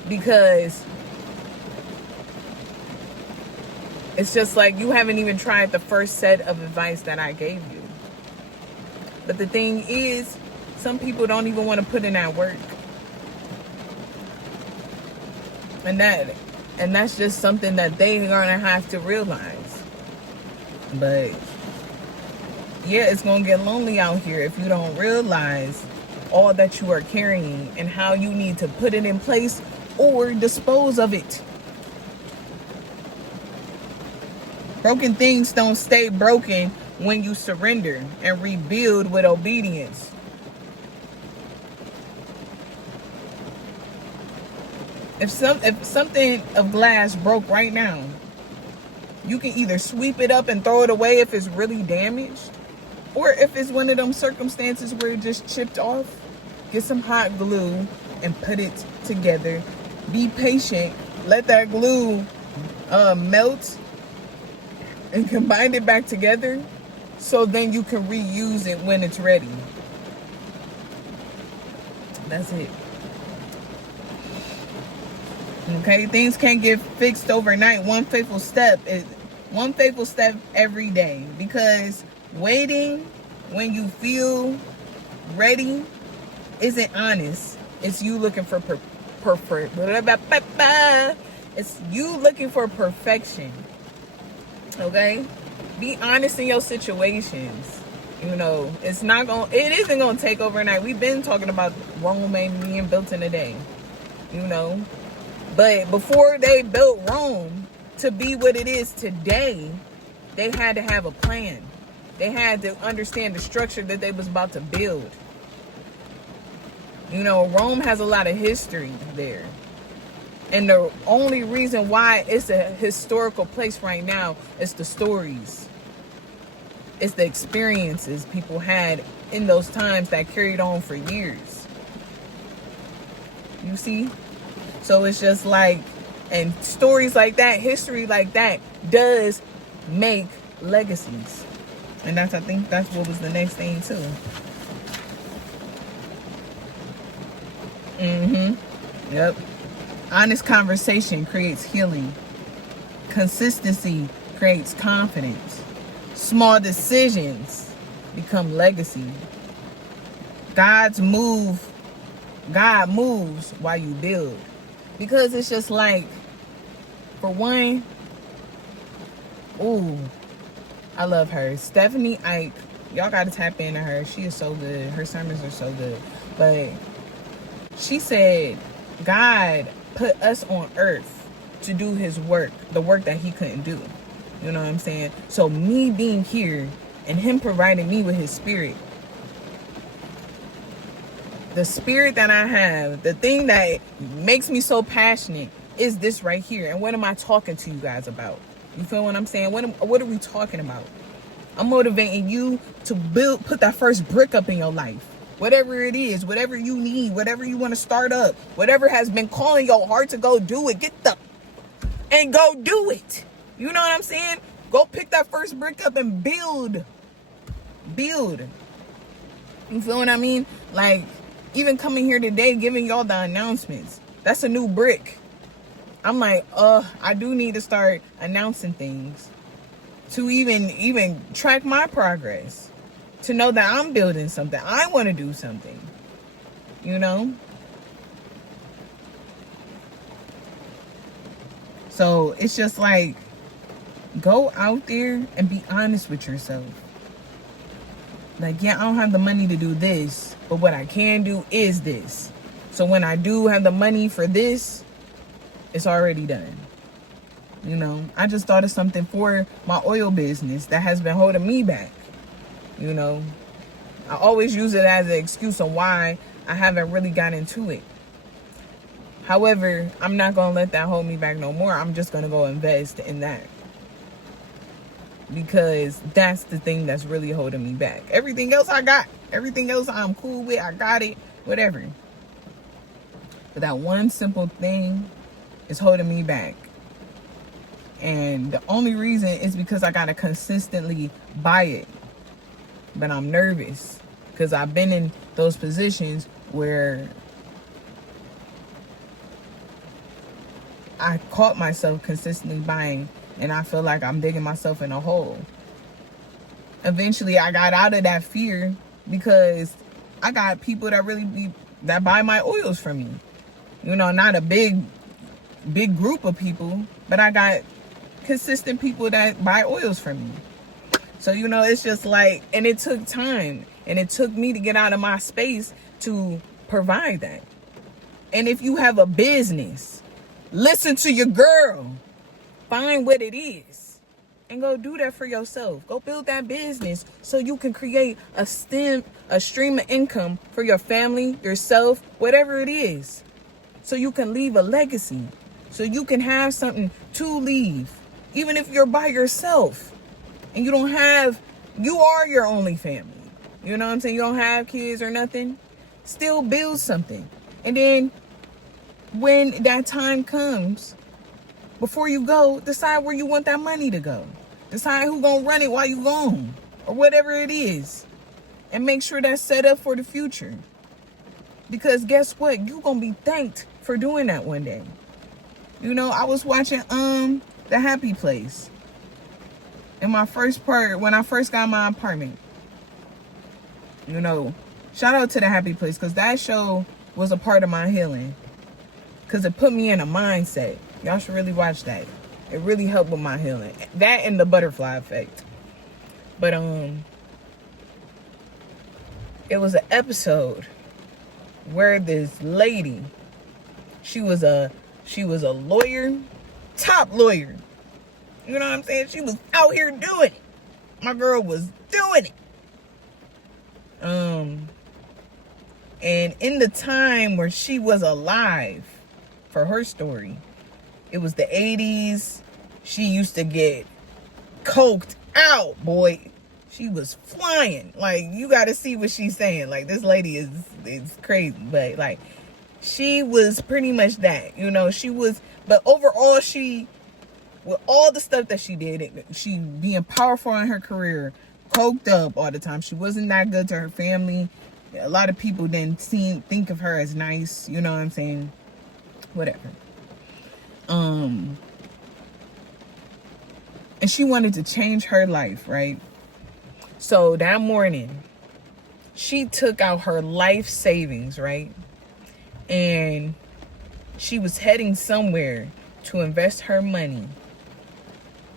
Because it's just like you haven't even tried the first set of advice that I gave you. But the thing is, some people don't even want to put in that work. And that's just something that they're going to have to realize. But yeah, it's going to get lonely out here if you don't realize all that you are carrying and how you need to put it in place or dispose of it. Broken things don't stay broken when you surrender and rebuild with obedience. If something of glass broke right now, you can either sweep it up and throw it away if it's really damaged, or if it's one of them circumstances where it just chipped off, get some hot glue and put it together. Be patient. Let that glue melt and combine it back together, so then you can reuse it when it's ready. That's it. Okay, things can't get fixed overnight. One faithful step every day. Because waiting when you feel ready isn't honest. It's you looking for it's you looking for perfection. Okay? Be honest in your situations. You know, it isn't gonna take overnight. We've been talking about Rome ain't being built in a day. You know? But before they built Rome to be what it is today, they had to have a plan. They had to understand the structure that they was about to build. You know, Rome has a lot of history there. And the only reason why it's a historical place right now is the stories. It's the experiences people had in those times that carried on for years. You see? So it's just like, and stories like that, history like that does make legacies. And I think that's what was the next thing too. Yep. Honest conversation creates healing. Consistency creates confidence. Small decisions become legacy. God's move God moves while you build. Because it's just like, for one, ooh, I love her. Stephanie Ike, y'all got to tap into her. She is so good. Her sermons are so good. But she said, God put us on earth to do his work, the work that he couldn't do. You know what I'm saying? So me being here and him providing me with his spirit, the spirit that I have, the thing that makes me so passionate is this right here. And what am I talking to you guys about? You feel what I'm saying? What are we talking about? I'm motivating you to put that first brick up in your life. Whatever it is, whatever you need, whatever you want to start up, whatever has been calling your heart to go do it, and go do it. You know what I'm saying? Go pick that first brick up and build. You feel what I mean? Like, even coming here today, giving y'all the announcements, that's a new brick. I'm like, I do need to start announcing things to even track my progress, to know that I'm building something. I want to do something, you know? So it's just like, go out there and be honest with yourself. Like, yeah, I don't have the money to do this, but what I can do is this. So when I do have the money for this, it's already done. You know, I just thought of something for my oil business that has been holding me back. You know, I always use it as an excuse on why I haven't really got into it. However, I'm not going to let that hold me back no more. I'm just going to go invest in that. Because that's the thing that's really holding me back. Everything else I got. Everything else I'm cool with. I got it. Whatever. But that one simple thing is holding me back. And the only reason is because I got to consistently buy it. But I'm nervous. Because I've been in those positions where I caught myself consistently buying, and I feel like I'm digging myself in a hole. Eventually, I got out of that fear because I got people that buy my oils from me. You know, not a big group of people, but I got consistent people that buy oils from me. So, you know, it's just like, and it took time, and it took me to get out of my space to provide that. And if you have a business, listen to your girl. Find what it is and go do that for yourself. Go build that business so you can create a stream of income for your family, yourself, whatever it is. So you can leave a legacy. So you can have something to leave. Even if you're by yourself and you are your only family. You know what I'm saying? You don't have kids or nothing. Still build something. And then when that time comes, before you go, decide where you want that money to go. Decide who's going to run it while you gone. Or whatever it is. And make sure that's set up for the future. Because guess what? You're going to be thanked for doing that one day. You know, I was watching The Happy Place. In my first part, when I first got my apartment. You know, shout out to The Happy Place. Because that show was a part of my healing. Because it put me in a mindset. Y'all should really watch that. It really helped with my healing. That and the butterfly effect. But it was an episode where this lady, she was a lawyer, top lawyer. You know what I'm saying? She was out here doing it. My girl was doing it. And in the time where she was alive, for her story, it was the 80s. She used to get coked out, boy. She was flying. Like, you got to see what she's saying. Like, this lady is crazy. But, like, she was pretty much that. You know, she was... But overall, with all the stuff that she did, she being powerful in her career, coked up all the time. She wasn't that good to her family. A lot of people didn't think of her as nice. You know what I'm saying? Whatever. And she wanted to change her life, right? So that morning, she took out her life savings, right? and she was heading somewhere to invest her money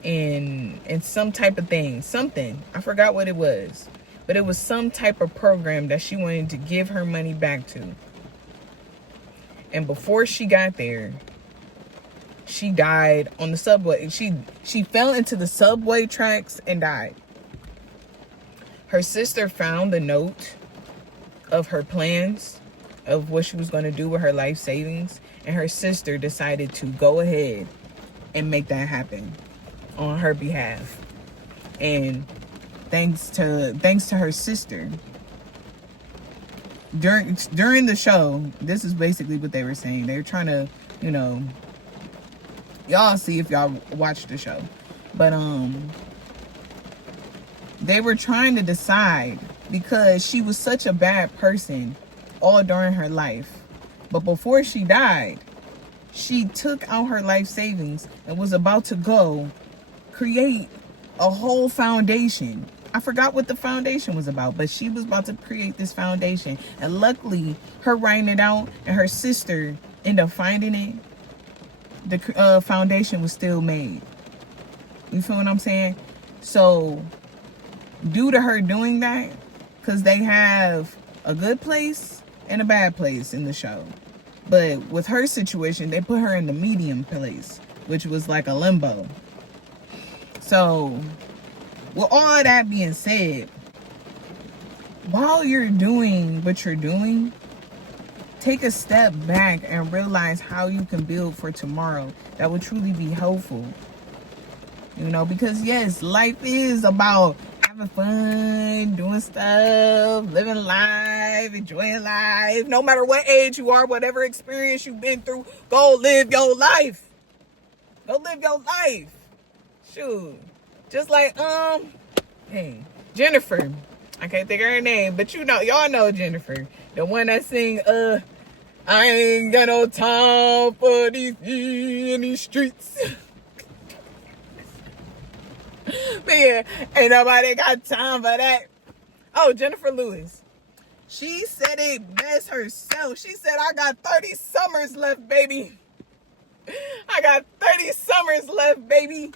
in some type of thing, something. I forgot what it was, but it was some type of program that she wanted to give her money back to. And before she got there, she died on the subway. She fell into the subway tracks and died. Her sister found the note of her plans of what she was going to do with her life savings, and her sister decided to go ahead and make that happen on her behalf. And thanks to her sister, during the show, this is basically what they were saying. They were trying to, y'all see if y'all watch the show, but they were trying to decide, because she was such a bad person all during her life, but before she died, she took out her life savings and was about to go create a whole foundation. I forgot what the foundation was about, but she was about to create this foundation, and luckily her writing it out and her sister ended up finding it, the foundation was still made. You feel what I'm saying? So due to her doing that, because they have a good place and a bad place in the show, but with her situation, they put her in the medium place, which was like a limbo. So with all of that being said, while you're doing what you're doing, take a step back and realize how you can build for tomorrow that will truly be helpful. Because yes, life is about having fun, doing stuff, living life, enjoying life. No matter what age you are, whatever experience you've been through, go live your life. Go live your life. Shoot. Just like, hey, Jennifer. I can't think of her name, but y'all know Jennifer. The one that sing, I ain't got no time for these in these streets. But yeah, ain't nobody got time for that. Oh, Jennifer Lewis. She said it best herself. She said, I got 30 summers left, baby. I got 30 summers left, baby.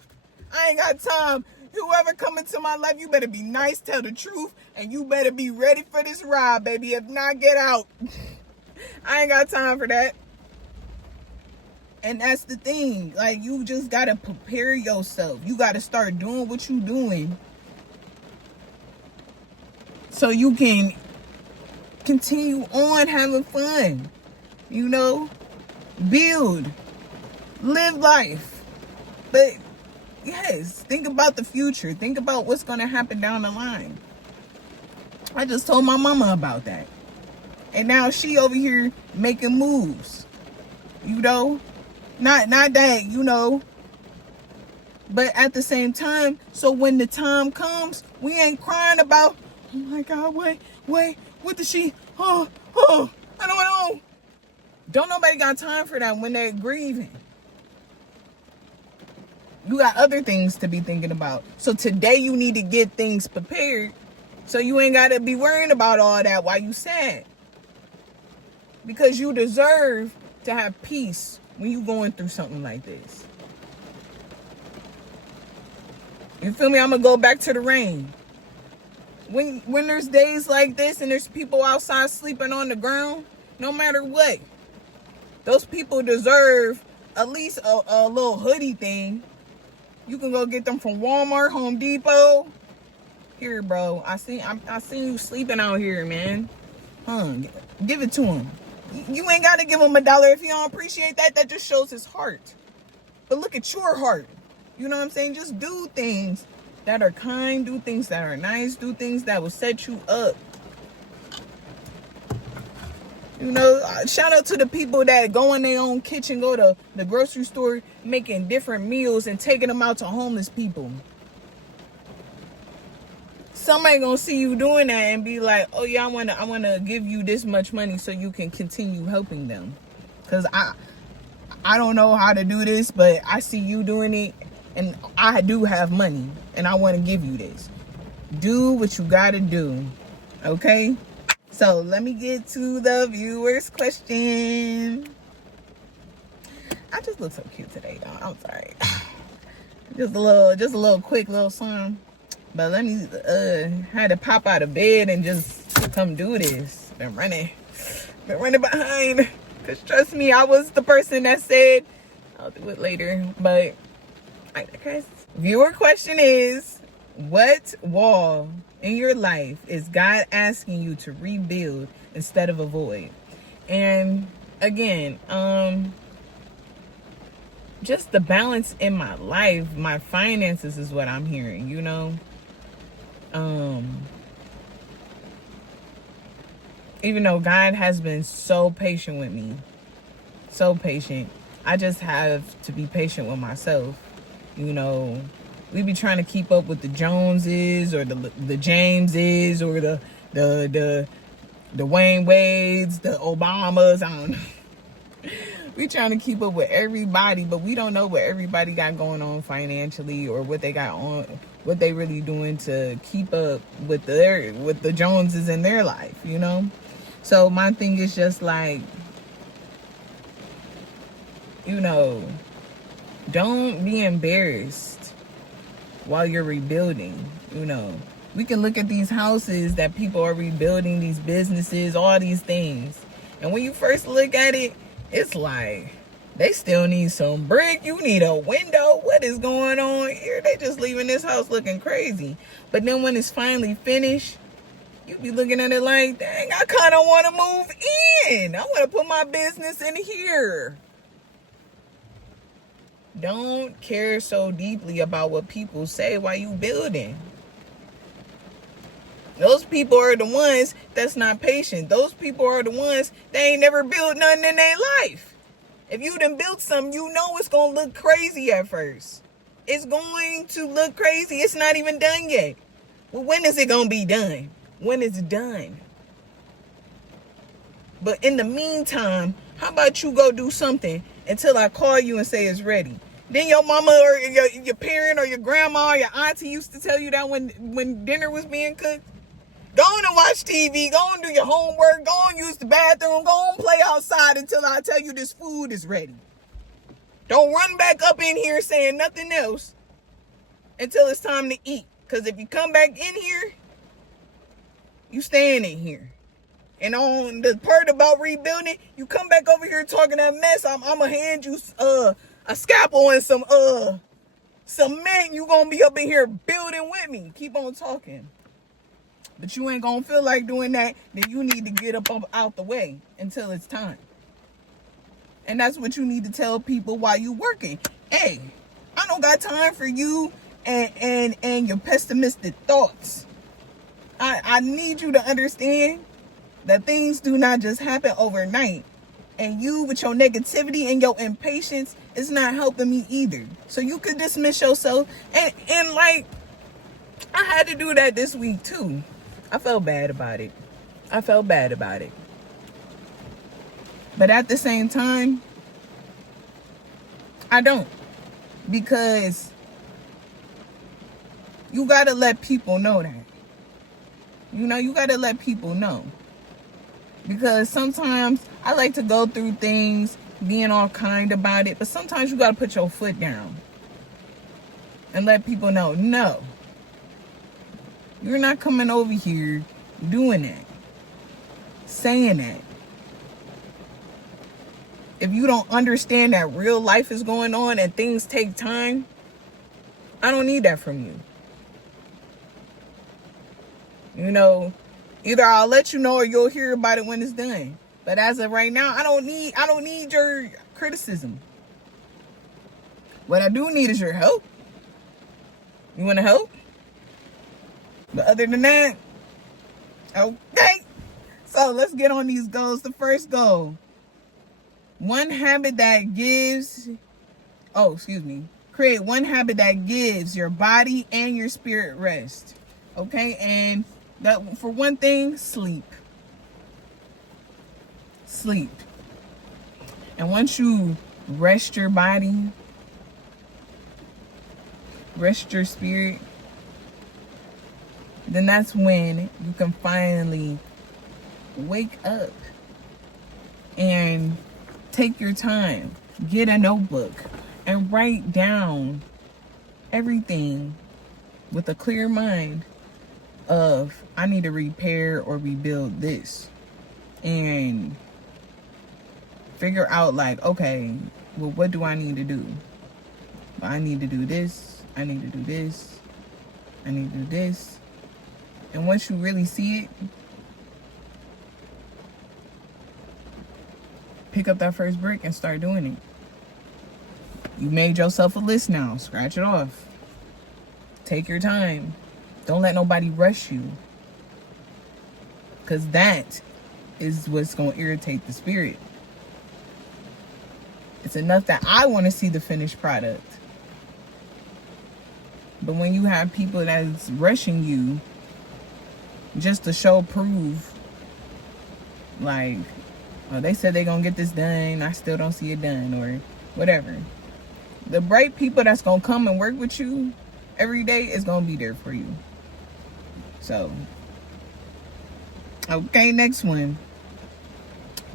I ain't got time. Whoever come into my life, you better be nice, tell the truth, and you better be ready for this ride, baby. If not, get out. I ain't got time for that. And that's the thing. Like, you just got to prepare yourself. You got to start doing what you doing so you can continue on having fun. Build. Live life. But yes, think about the future. Think about what's going to happen down the line. I just told my mama about that. And now she over here making moves. Not that, but at the same time, so when the time comes, we ain't crying about, oh my God, what did she, I don't know. Don't nobody got time for that when they're grieving. You got other things to be thinking about. So today you need to get things prepared so you ain't got to be worrying about all that while you sad. Because you deserve to have peace when you going through something like this. You feel me? I'm going to go back to the rain. When there's days like this and there's people outside sleeping on the ground, no matter what, those people deserve at least a little hoodie thing. You can go get them from Walmart, Home Depot. Here, bro. I seen you sleeping out here, man. Give it to him. You ain't got to give him $1 if he don't appreciate that. That just shows his heart. But look at your heart. You know what I'm saying? Just do things that are kind. Do things that are nice. Do things that will set you up. Shout out to the people that go in their own kitchen, go to the grocery store, making different meals and taking them out to homeless people. Somebody gonna see you doing that and be like, oh yeah, I wanna give you this much money so you can continue helping them. Cause I don't know how to do this, but I see you doing it and I do have money and I want to give you this. Do what you gotta do. Okay? So let me get to the viewer's question. I just look so cute today, y'all. I'm sorry. Just a little quick little song. But let me had to pop out of bed and just come do this. Been running behind. Cause trust me, I was the person that said I'll do it later. But I digress. Viewer question is, what wall in your life is God asking you to rebuild instead of avoid? And again, just the balance in my life, my finances is what I'm hearing, you know. Even though God has been so patient with me, so patient, I just have to be patient with myself. You know, we be trying to keep up with the Joneses or the Jameses or the Wayne Wades, the Obamas. I don't know. We trying to keep up with everybody, but we don't know what everybody got going on financially or what they got on, what they really doing to keep up with the Joneses in their life, you know? So my thing is just like, you know, don't be embarrassed while you're rebuilding. You know, we can look at these houses that people are rebuilding, these businesses, all these things. And when you first look at it, it's like, they still need some brick. You need a window. What is going on here? They just leaving this house looking crazy. But then when it's finally finished, you be looking at it like, dang, I kind of want to move in. I want to put my business in here. Don't care so deeply about what people say while you building. Those people are the ones that's not patient. Those people are the ones that ain't never built nothing in their life. If you done built something, you know it's going to look crazy at first. It's going to look crazy. It's not even done yet. Well, when is it going to be done? When it's done. But in the meantime, how about you go do something until I call you and say it's ready? Then your mama or your parent or your grandma or your auntie used to tell you that when dinner was being cooked. Go on and watch TV. Go on and do your homework. Go on and use the bathroom. Go on and play outside until I tell you this food is ready. Don't run back up in here saying nothing else until it's time to eat. Because if you come back in here, you staying in here. And on the part about rebuilding, you come back over here talking that mess, I'm going to hand you a scalpel and some cement. You going to be up in here building with me. Keep on talking. But you ain't going to feel like doing that. Then you need to get up out the way until it's time. And that's what you need to tell people while you working. Hey, I don't got time for you and your pessimistic thoughts. I need you to understand that things do not just happen overnight. And you with your negativity and your impatience is not helping me either. So you could dismiss yourself. And like, I had to do that this week too. I felt bad about it. But at the same time, I don't. Because you got to let people know that. You know, you got to let people know. Because sometimes I like to go through things being all kind about it. But sometimes you got to put your foot down. And let people know, no. You're not coming over here doing that. Saying that. If you don't understand that real life is going on and things take time, I don't need that from you. You know, either I'll let you know or you'll hear about it when it's done. But as of right now, I don't need your criticism. What I do need is your help. You want to help? But other than that, okay. So let's get on these goals. The first goal. Create one habit that gives your body and your spirit rest. Okay? And that, for one thing, sleep. Sleep. And once you rest your body, rest your spirit, then that's when you can finally wake up and take your time. Get a notebook and write down everything with a clear mind of, I need to repair or rebuild this. And figure out like, okay, well, what do I need to do? Well, I need to do this. I need to do this. I need to do this. And once you really see it, pick up that first brick and start doing it. You made yourself a list now. Scratch it off. Take your time. Don't let nobody rush you. Because that is what's going to irritate the spirit. It's enough that I want to see the finished product. But when you have people that's rushing you just to show proof, like, oh, they said they're going to get this done, I still don't see it done, or whatever. The bright people that's going to come and work with you every day is going to be there for you. So, okay, next one.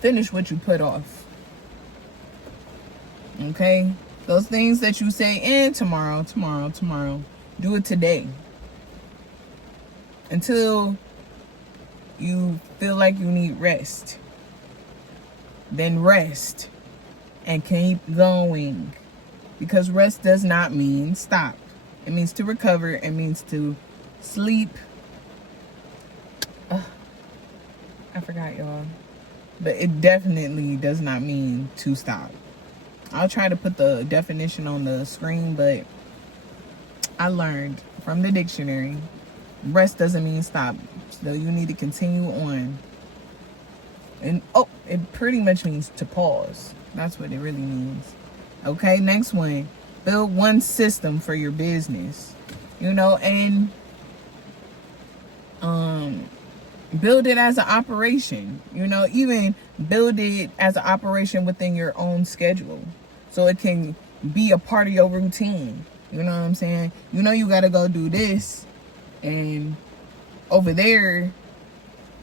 Finish what you put off. Okay? Those things that you say, tomorrow. Do it today. Until you feel like you need rest. Then rest. And keep going. Because rest does not mean stop. It means to recover. It means to sleep. I forgot, y'all. But it definitely does not mean to stop. I'll try to put the definition on the screen, but I learned from the dictionary, rest doesn't mean stop. So you need to continue on. And it pretty much means to pause. That's what it really means. Okay, next one. Build one system for your business. And build it as an operation. Even build it as an operation within your own schedule. So it can be a part of your routine. You know what I'm saying? You got to go do this. And over there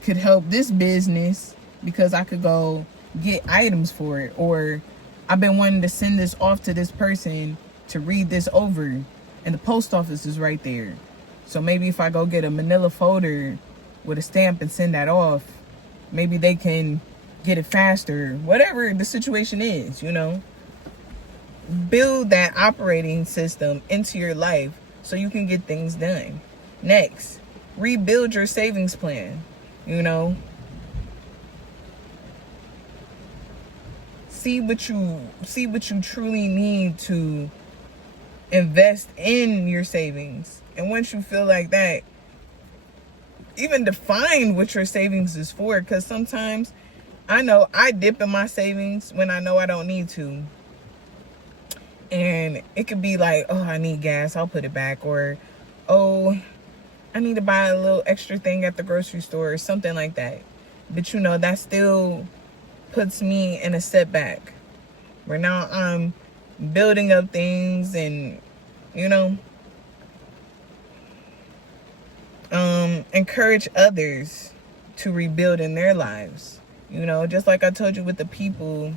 could help this business because I could go get items for it. Or I've been wanting to send this off to this person to read this over. And the post office is right there. So maybe if I go get a manila folder with a stamp and send that off, maybe they can get it faster. Whatever the situation is, Build that operating system into your life so you can get things done. Next, rebuild your savings plan. See what you truly need to invest in your savings. And once you feel like that, even define what your savings is for. Because sometimes I know I dip in my savings when I know I don't need to. And it could be like, oh, I need gas, I'll put it back. Or, oh, I need to buy a little extra thing at the grocery store or something like that. But that still puts me in a setback. Where now I'm building up things and, encourage others to rebuild in their lives. Just like I told you with the people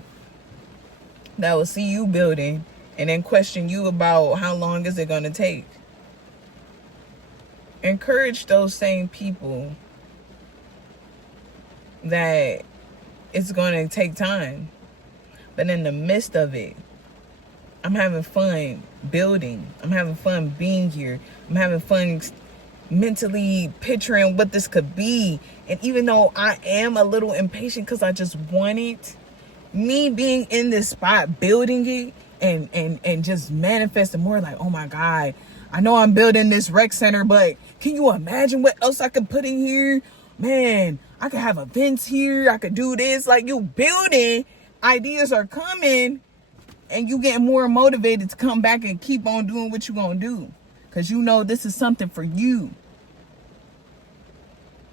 that will see you building and then question you about how long is it going to take. Encourage those same people that it's going to take time. But in the midst of it, I'm having fun building. I'm having fun being here. I'm having fun mentally picturing what this could be. And even though I am a little impatient because I just want it, me being in this spot, building it and just manifesting more like, oh my God, I know I'm building this rec center, but can you imagine what else I could put in here? Man, I could have events here. I could do this. Like, you building, ideas are coming, and you getting more motivated to come back and keep on doing what you're going to do. Because this is something for you.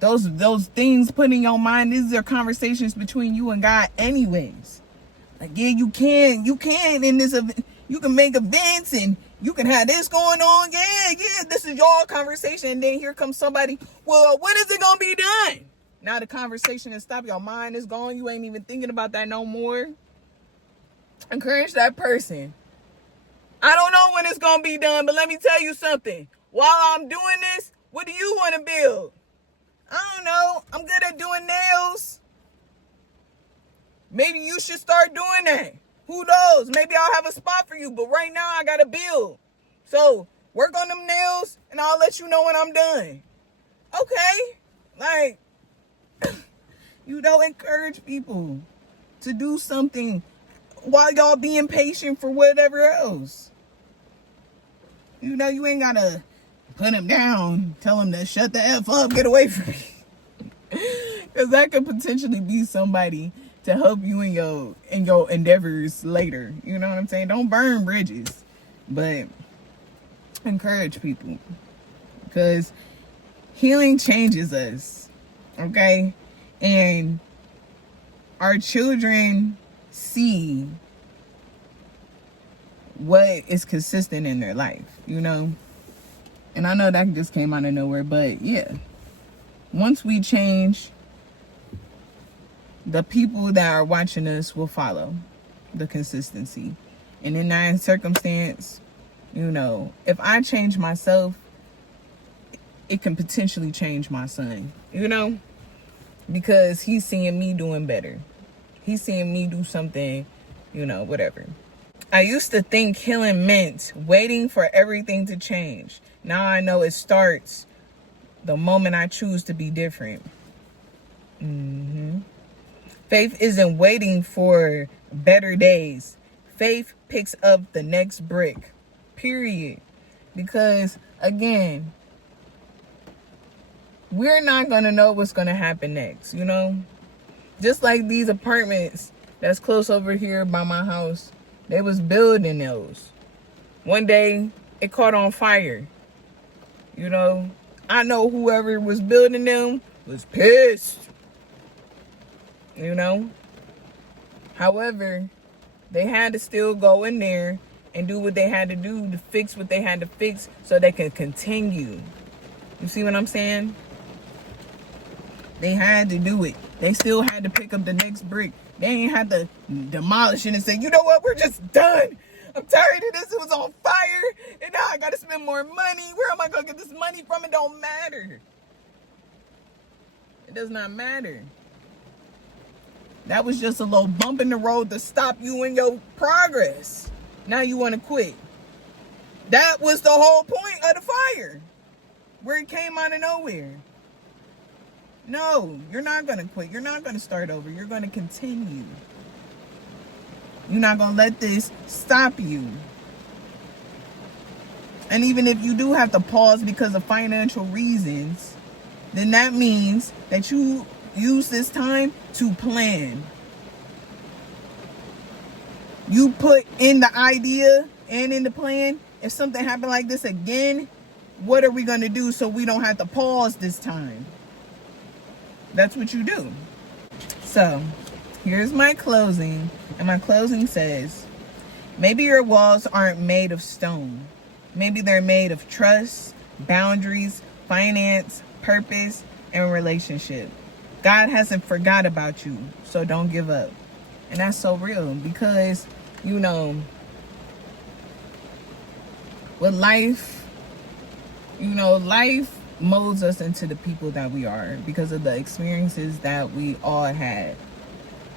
Those things put in your mind, these are conversations between you and God anyways. Like, yeah, you can in this event, you can make events and you can have this going on. Yeah, this is your conversation. And then here comes somebody, well, when is it going to be done? Now the conversation has stopped. Your mind is gone. You ain't even thinking about that no more. Encourage that person. I don't know when it's going to be done, but let me tell you something. While I'm doing this, what do you want to build? I don't know. I'm good at doing nails. Maybe you should start doing that. Who knows? Maybe I'll have a spot for you, but right now I got to build. So work on them nails and I'll let you know when I'm done. Okay? Like, you don't encourage people to do something while y'all being patient for whatever else. You know, you ain't got to put them down, tell them to shut the F up, get away from me. Because that could potentially be somebody to help you in your endeavors later. You know what I'm saying? Don't burn bridges, but encourage people. Because healing changes us, okay? And our children see what is consistent in their life, you know? And I know that just came out of nowhere, but yeah. Once we change, the people that are watching us will follow the consistency. And in that circumstance, you know, if I change myself, it can potentially change my son, you know? Because he's seeing me doing better. He's seeing me do something, you know, whatever. I used to think healing meant waiting for everything to change. Now I know it starts the moment I choose to be different. Faith isn't waiting for better days. Faith picks up the next brick. Period. Because, again, we're not going to know what's going to happen next, you know? Just like these apartments that's close over here by my house, they was building those. One day, it caught on fire. You know, I know whoever was building them was pissed. You know? However, they had to still go in there and do what they had to do to fix what they had to fix so they could continue. You see what I'm saying? They had to do it. They still had to pick up the next brick. They ain't had to demolish it and say, you know what, we're just done. I'm tired of this. It was on fire. And now I got to spend more money. Where am I going to get this money from? It don't matter. It does not matter. That was just a little bump in the road to stop you in your progress. Now you want to quit. That was the whole point of the fire. Where it came out of nowhere. No, you're not going to quit. You're not going to start over. You're going to continue. You're not going to let this stop you. And even if you do have to pause because of financial reasons, then that means that you use this time to plan. You put in the idea and in the plan, if something happened like this again, what are we going to do so we don't have to pause this time? That's what you do. So, here's my closing. And my closing says, maybe your walls aren't made of stone. Maybe they're made of trust, boundaries, finance, purpose, and relationship. God hasn't forgot about you, so don't give up. And that's so real because, you know, with life, you know, life molds us into the people that we are because of the experiences that we all had.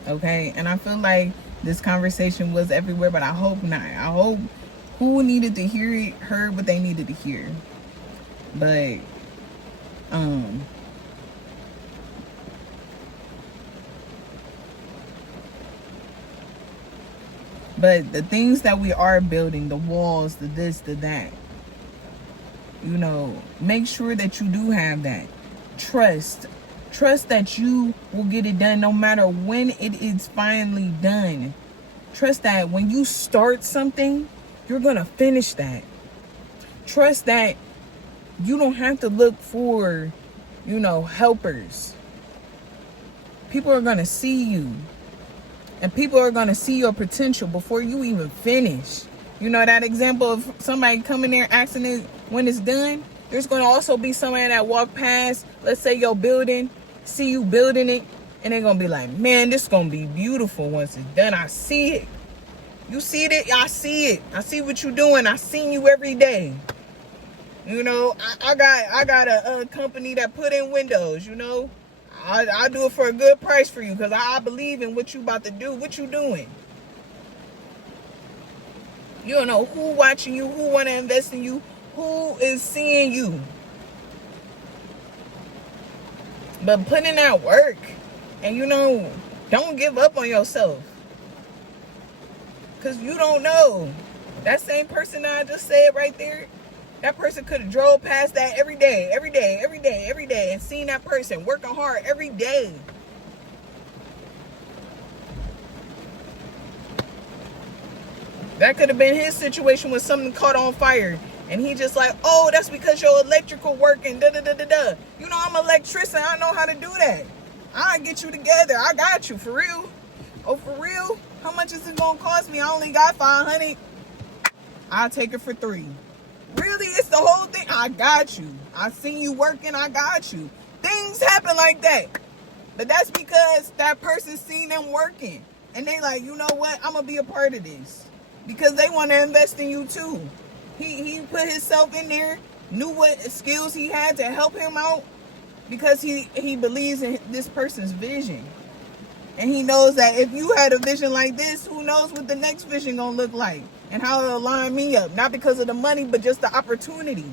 Okay? And I feel like this conversation was everywhere, but I hope not. I hope who needed to hear it heard what they needed to hear. But the things that we are building, the walls, the this, the that, you know, make sure that you do have that. Trust that you will get it done no matter when it is finally done. Trust that when you start something, you're going to finish that. Trust that you don't have to look for, you know, helpers. People are going to see you. And people are going to see your potential before you even finish. You know that example of somebody coming there asking it when it's done? There's going to also be somebody that walk past, let's say your building, see you building it, and they're gonna be like, man, this gonna be beautiful once it's done. I see it. You see it? I see it. I see what you're doing. I seen you every day. You know, I got a company that put in windows, you know. I do it for a good price for you because I believe in what you about to do, what you doing. You don't know who watching you, who want to invest in you, who is seeing you. But put in that work and, you know, don't give up on yourself. Because you don't know. That same person that I just said right there, that person could have drove past that every day, and seen that person working hard every day. That could have been his situation when something caught on fire. And he just like, oh, that's because your electrical working, da-da-da-da-da. You know, I'm an electrician. I know how to do that. I'll get you together. I got you, for real. Oh, for real? How much is it going to cost me? I only got $500. I'll take it for $3. Really? It's the whole thing? I got you. I seen you working. I got you. Things happen like that. But that's because that person seen them working. And they like, you know what? I'm going to be a part of this. Because they want to invest in you too. He put himself in there, knew what skills he had to help him out. Because he believes in this person's vision. And he knows that if you had a vision like this, who knows what the next vision gonna look like and how it'll line me up. Not because of the money, but just the opportunity.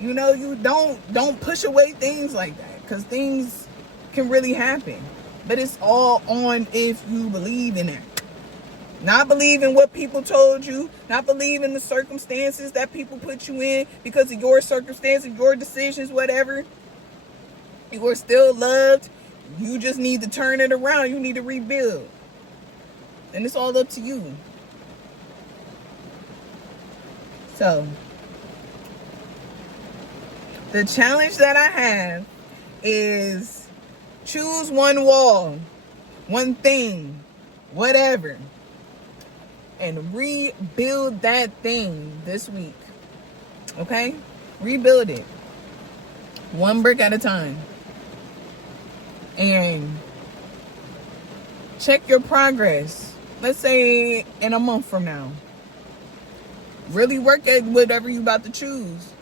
You know, you don't push away things like that because things can really happen. But it's all on if you believe in it. Not believe in what people told you, not believe in the circumstances that people put you in because of your circumstances, your decisions, whatever. You are still loved. You just need to turn it around. You need to rebuild. And it's all up to you. So, the challenge that I have is choose one wall, one thing, whatever, and rebuild that thing this week. Okay? Rebuild it. One brick at a time. And check your progress. Let's say in a month from now. Really work at whatever you about to choose.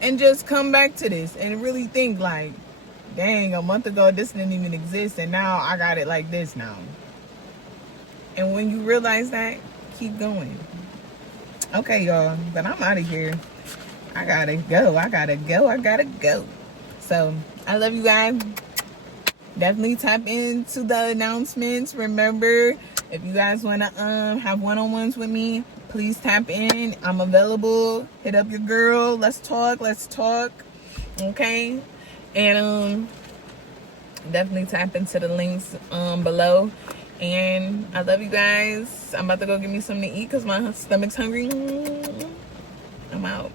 And just come back to this and really think like, dang, a month ago this didn't even exist and now I got it like this now. And when you realize that, keep going. Okay, y'all, but I'm out of here. I gotta go. So, I love you guys. Definitely tap into the announcements. Remember, if you guys want to have one-on-ones with me, please tap in. I'm available. Hit up your girl. Let's talk. Okay? And definitely tap into the links below. And I love you guys. I'm about to go get me something to eat because my stomach's hungry. I'm out.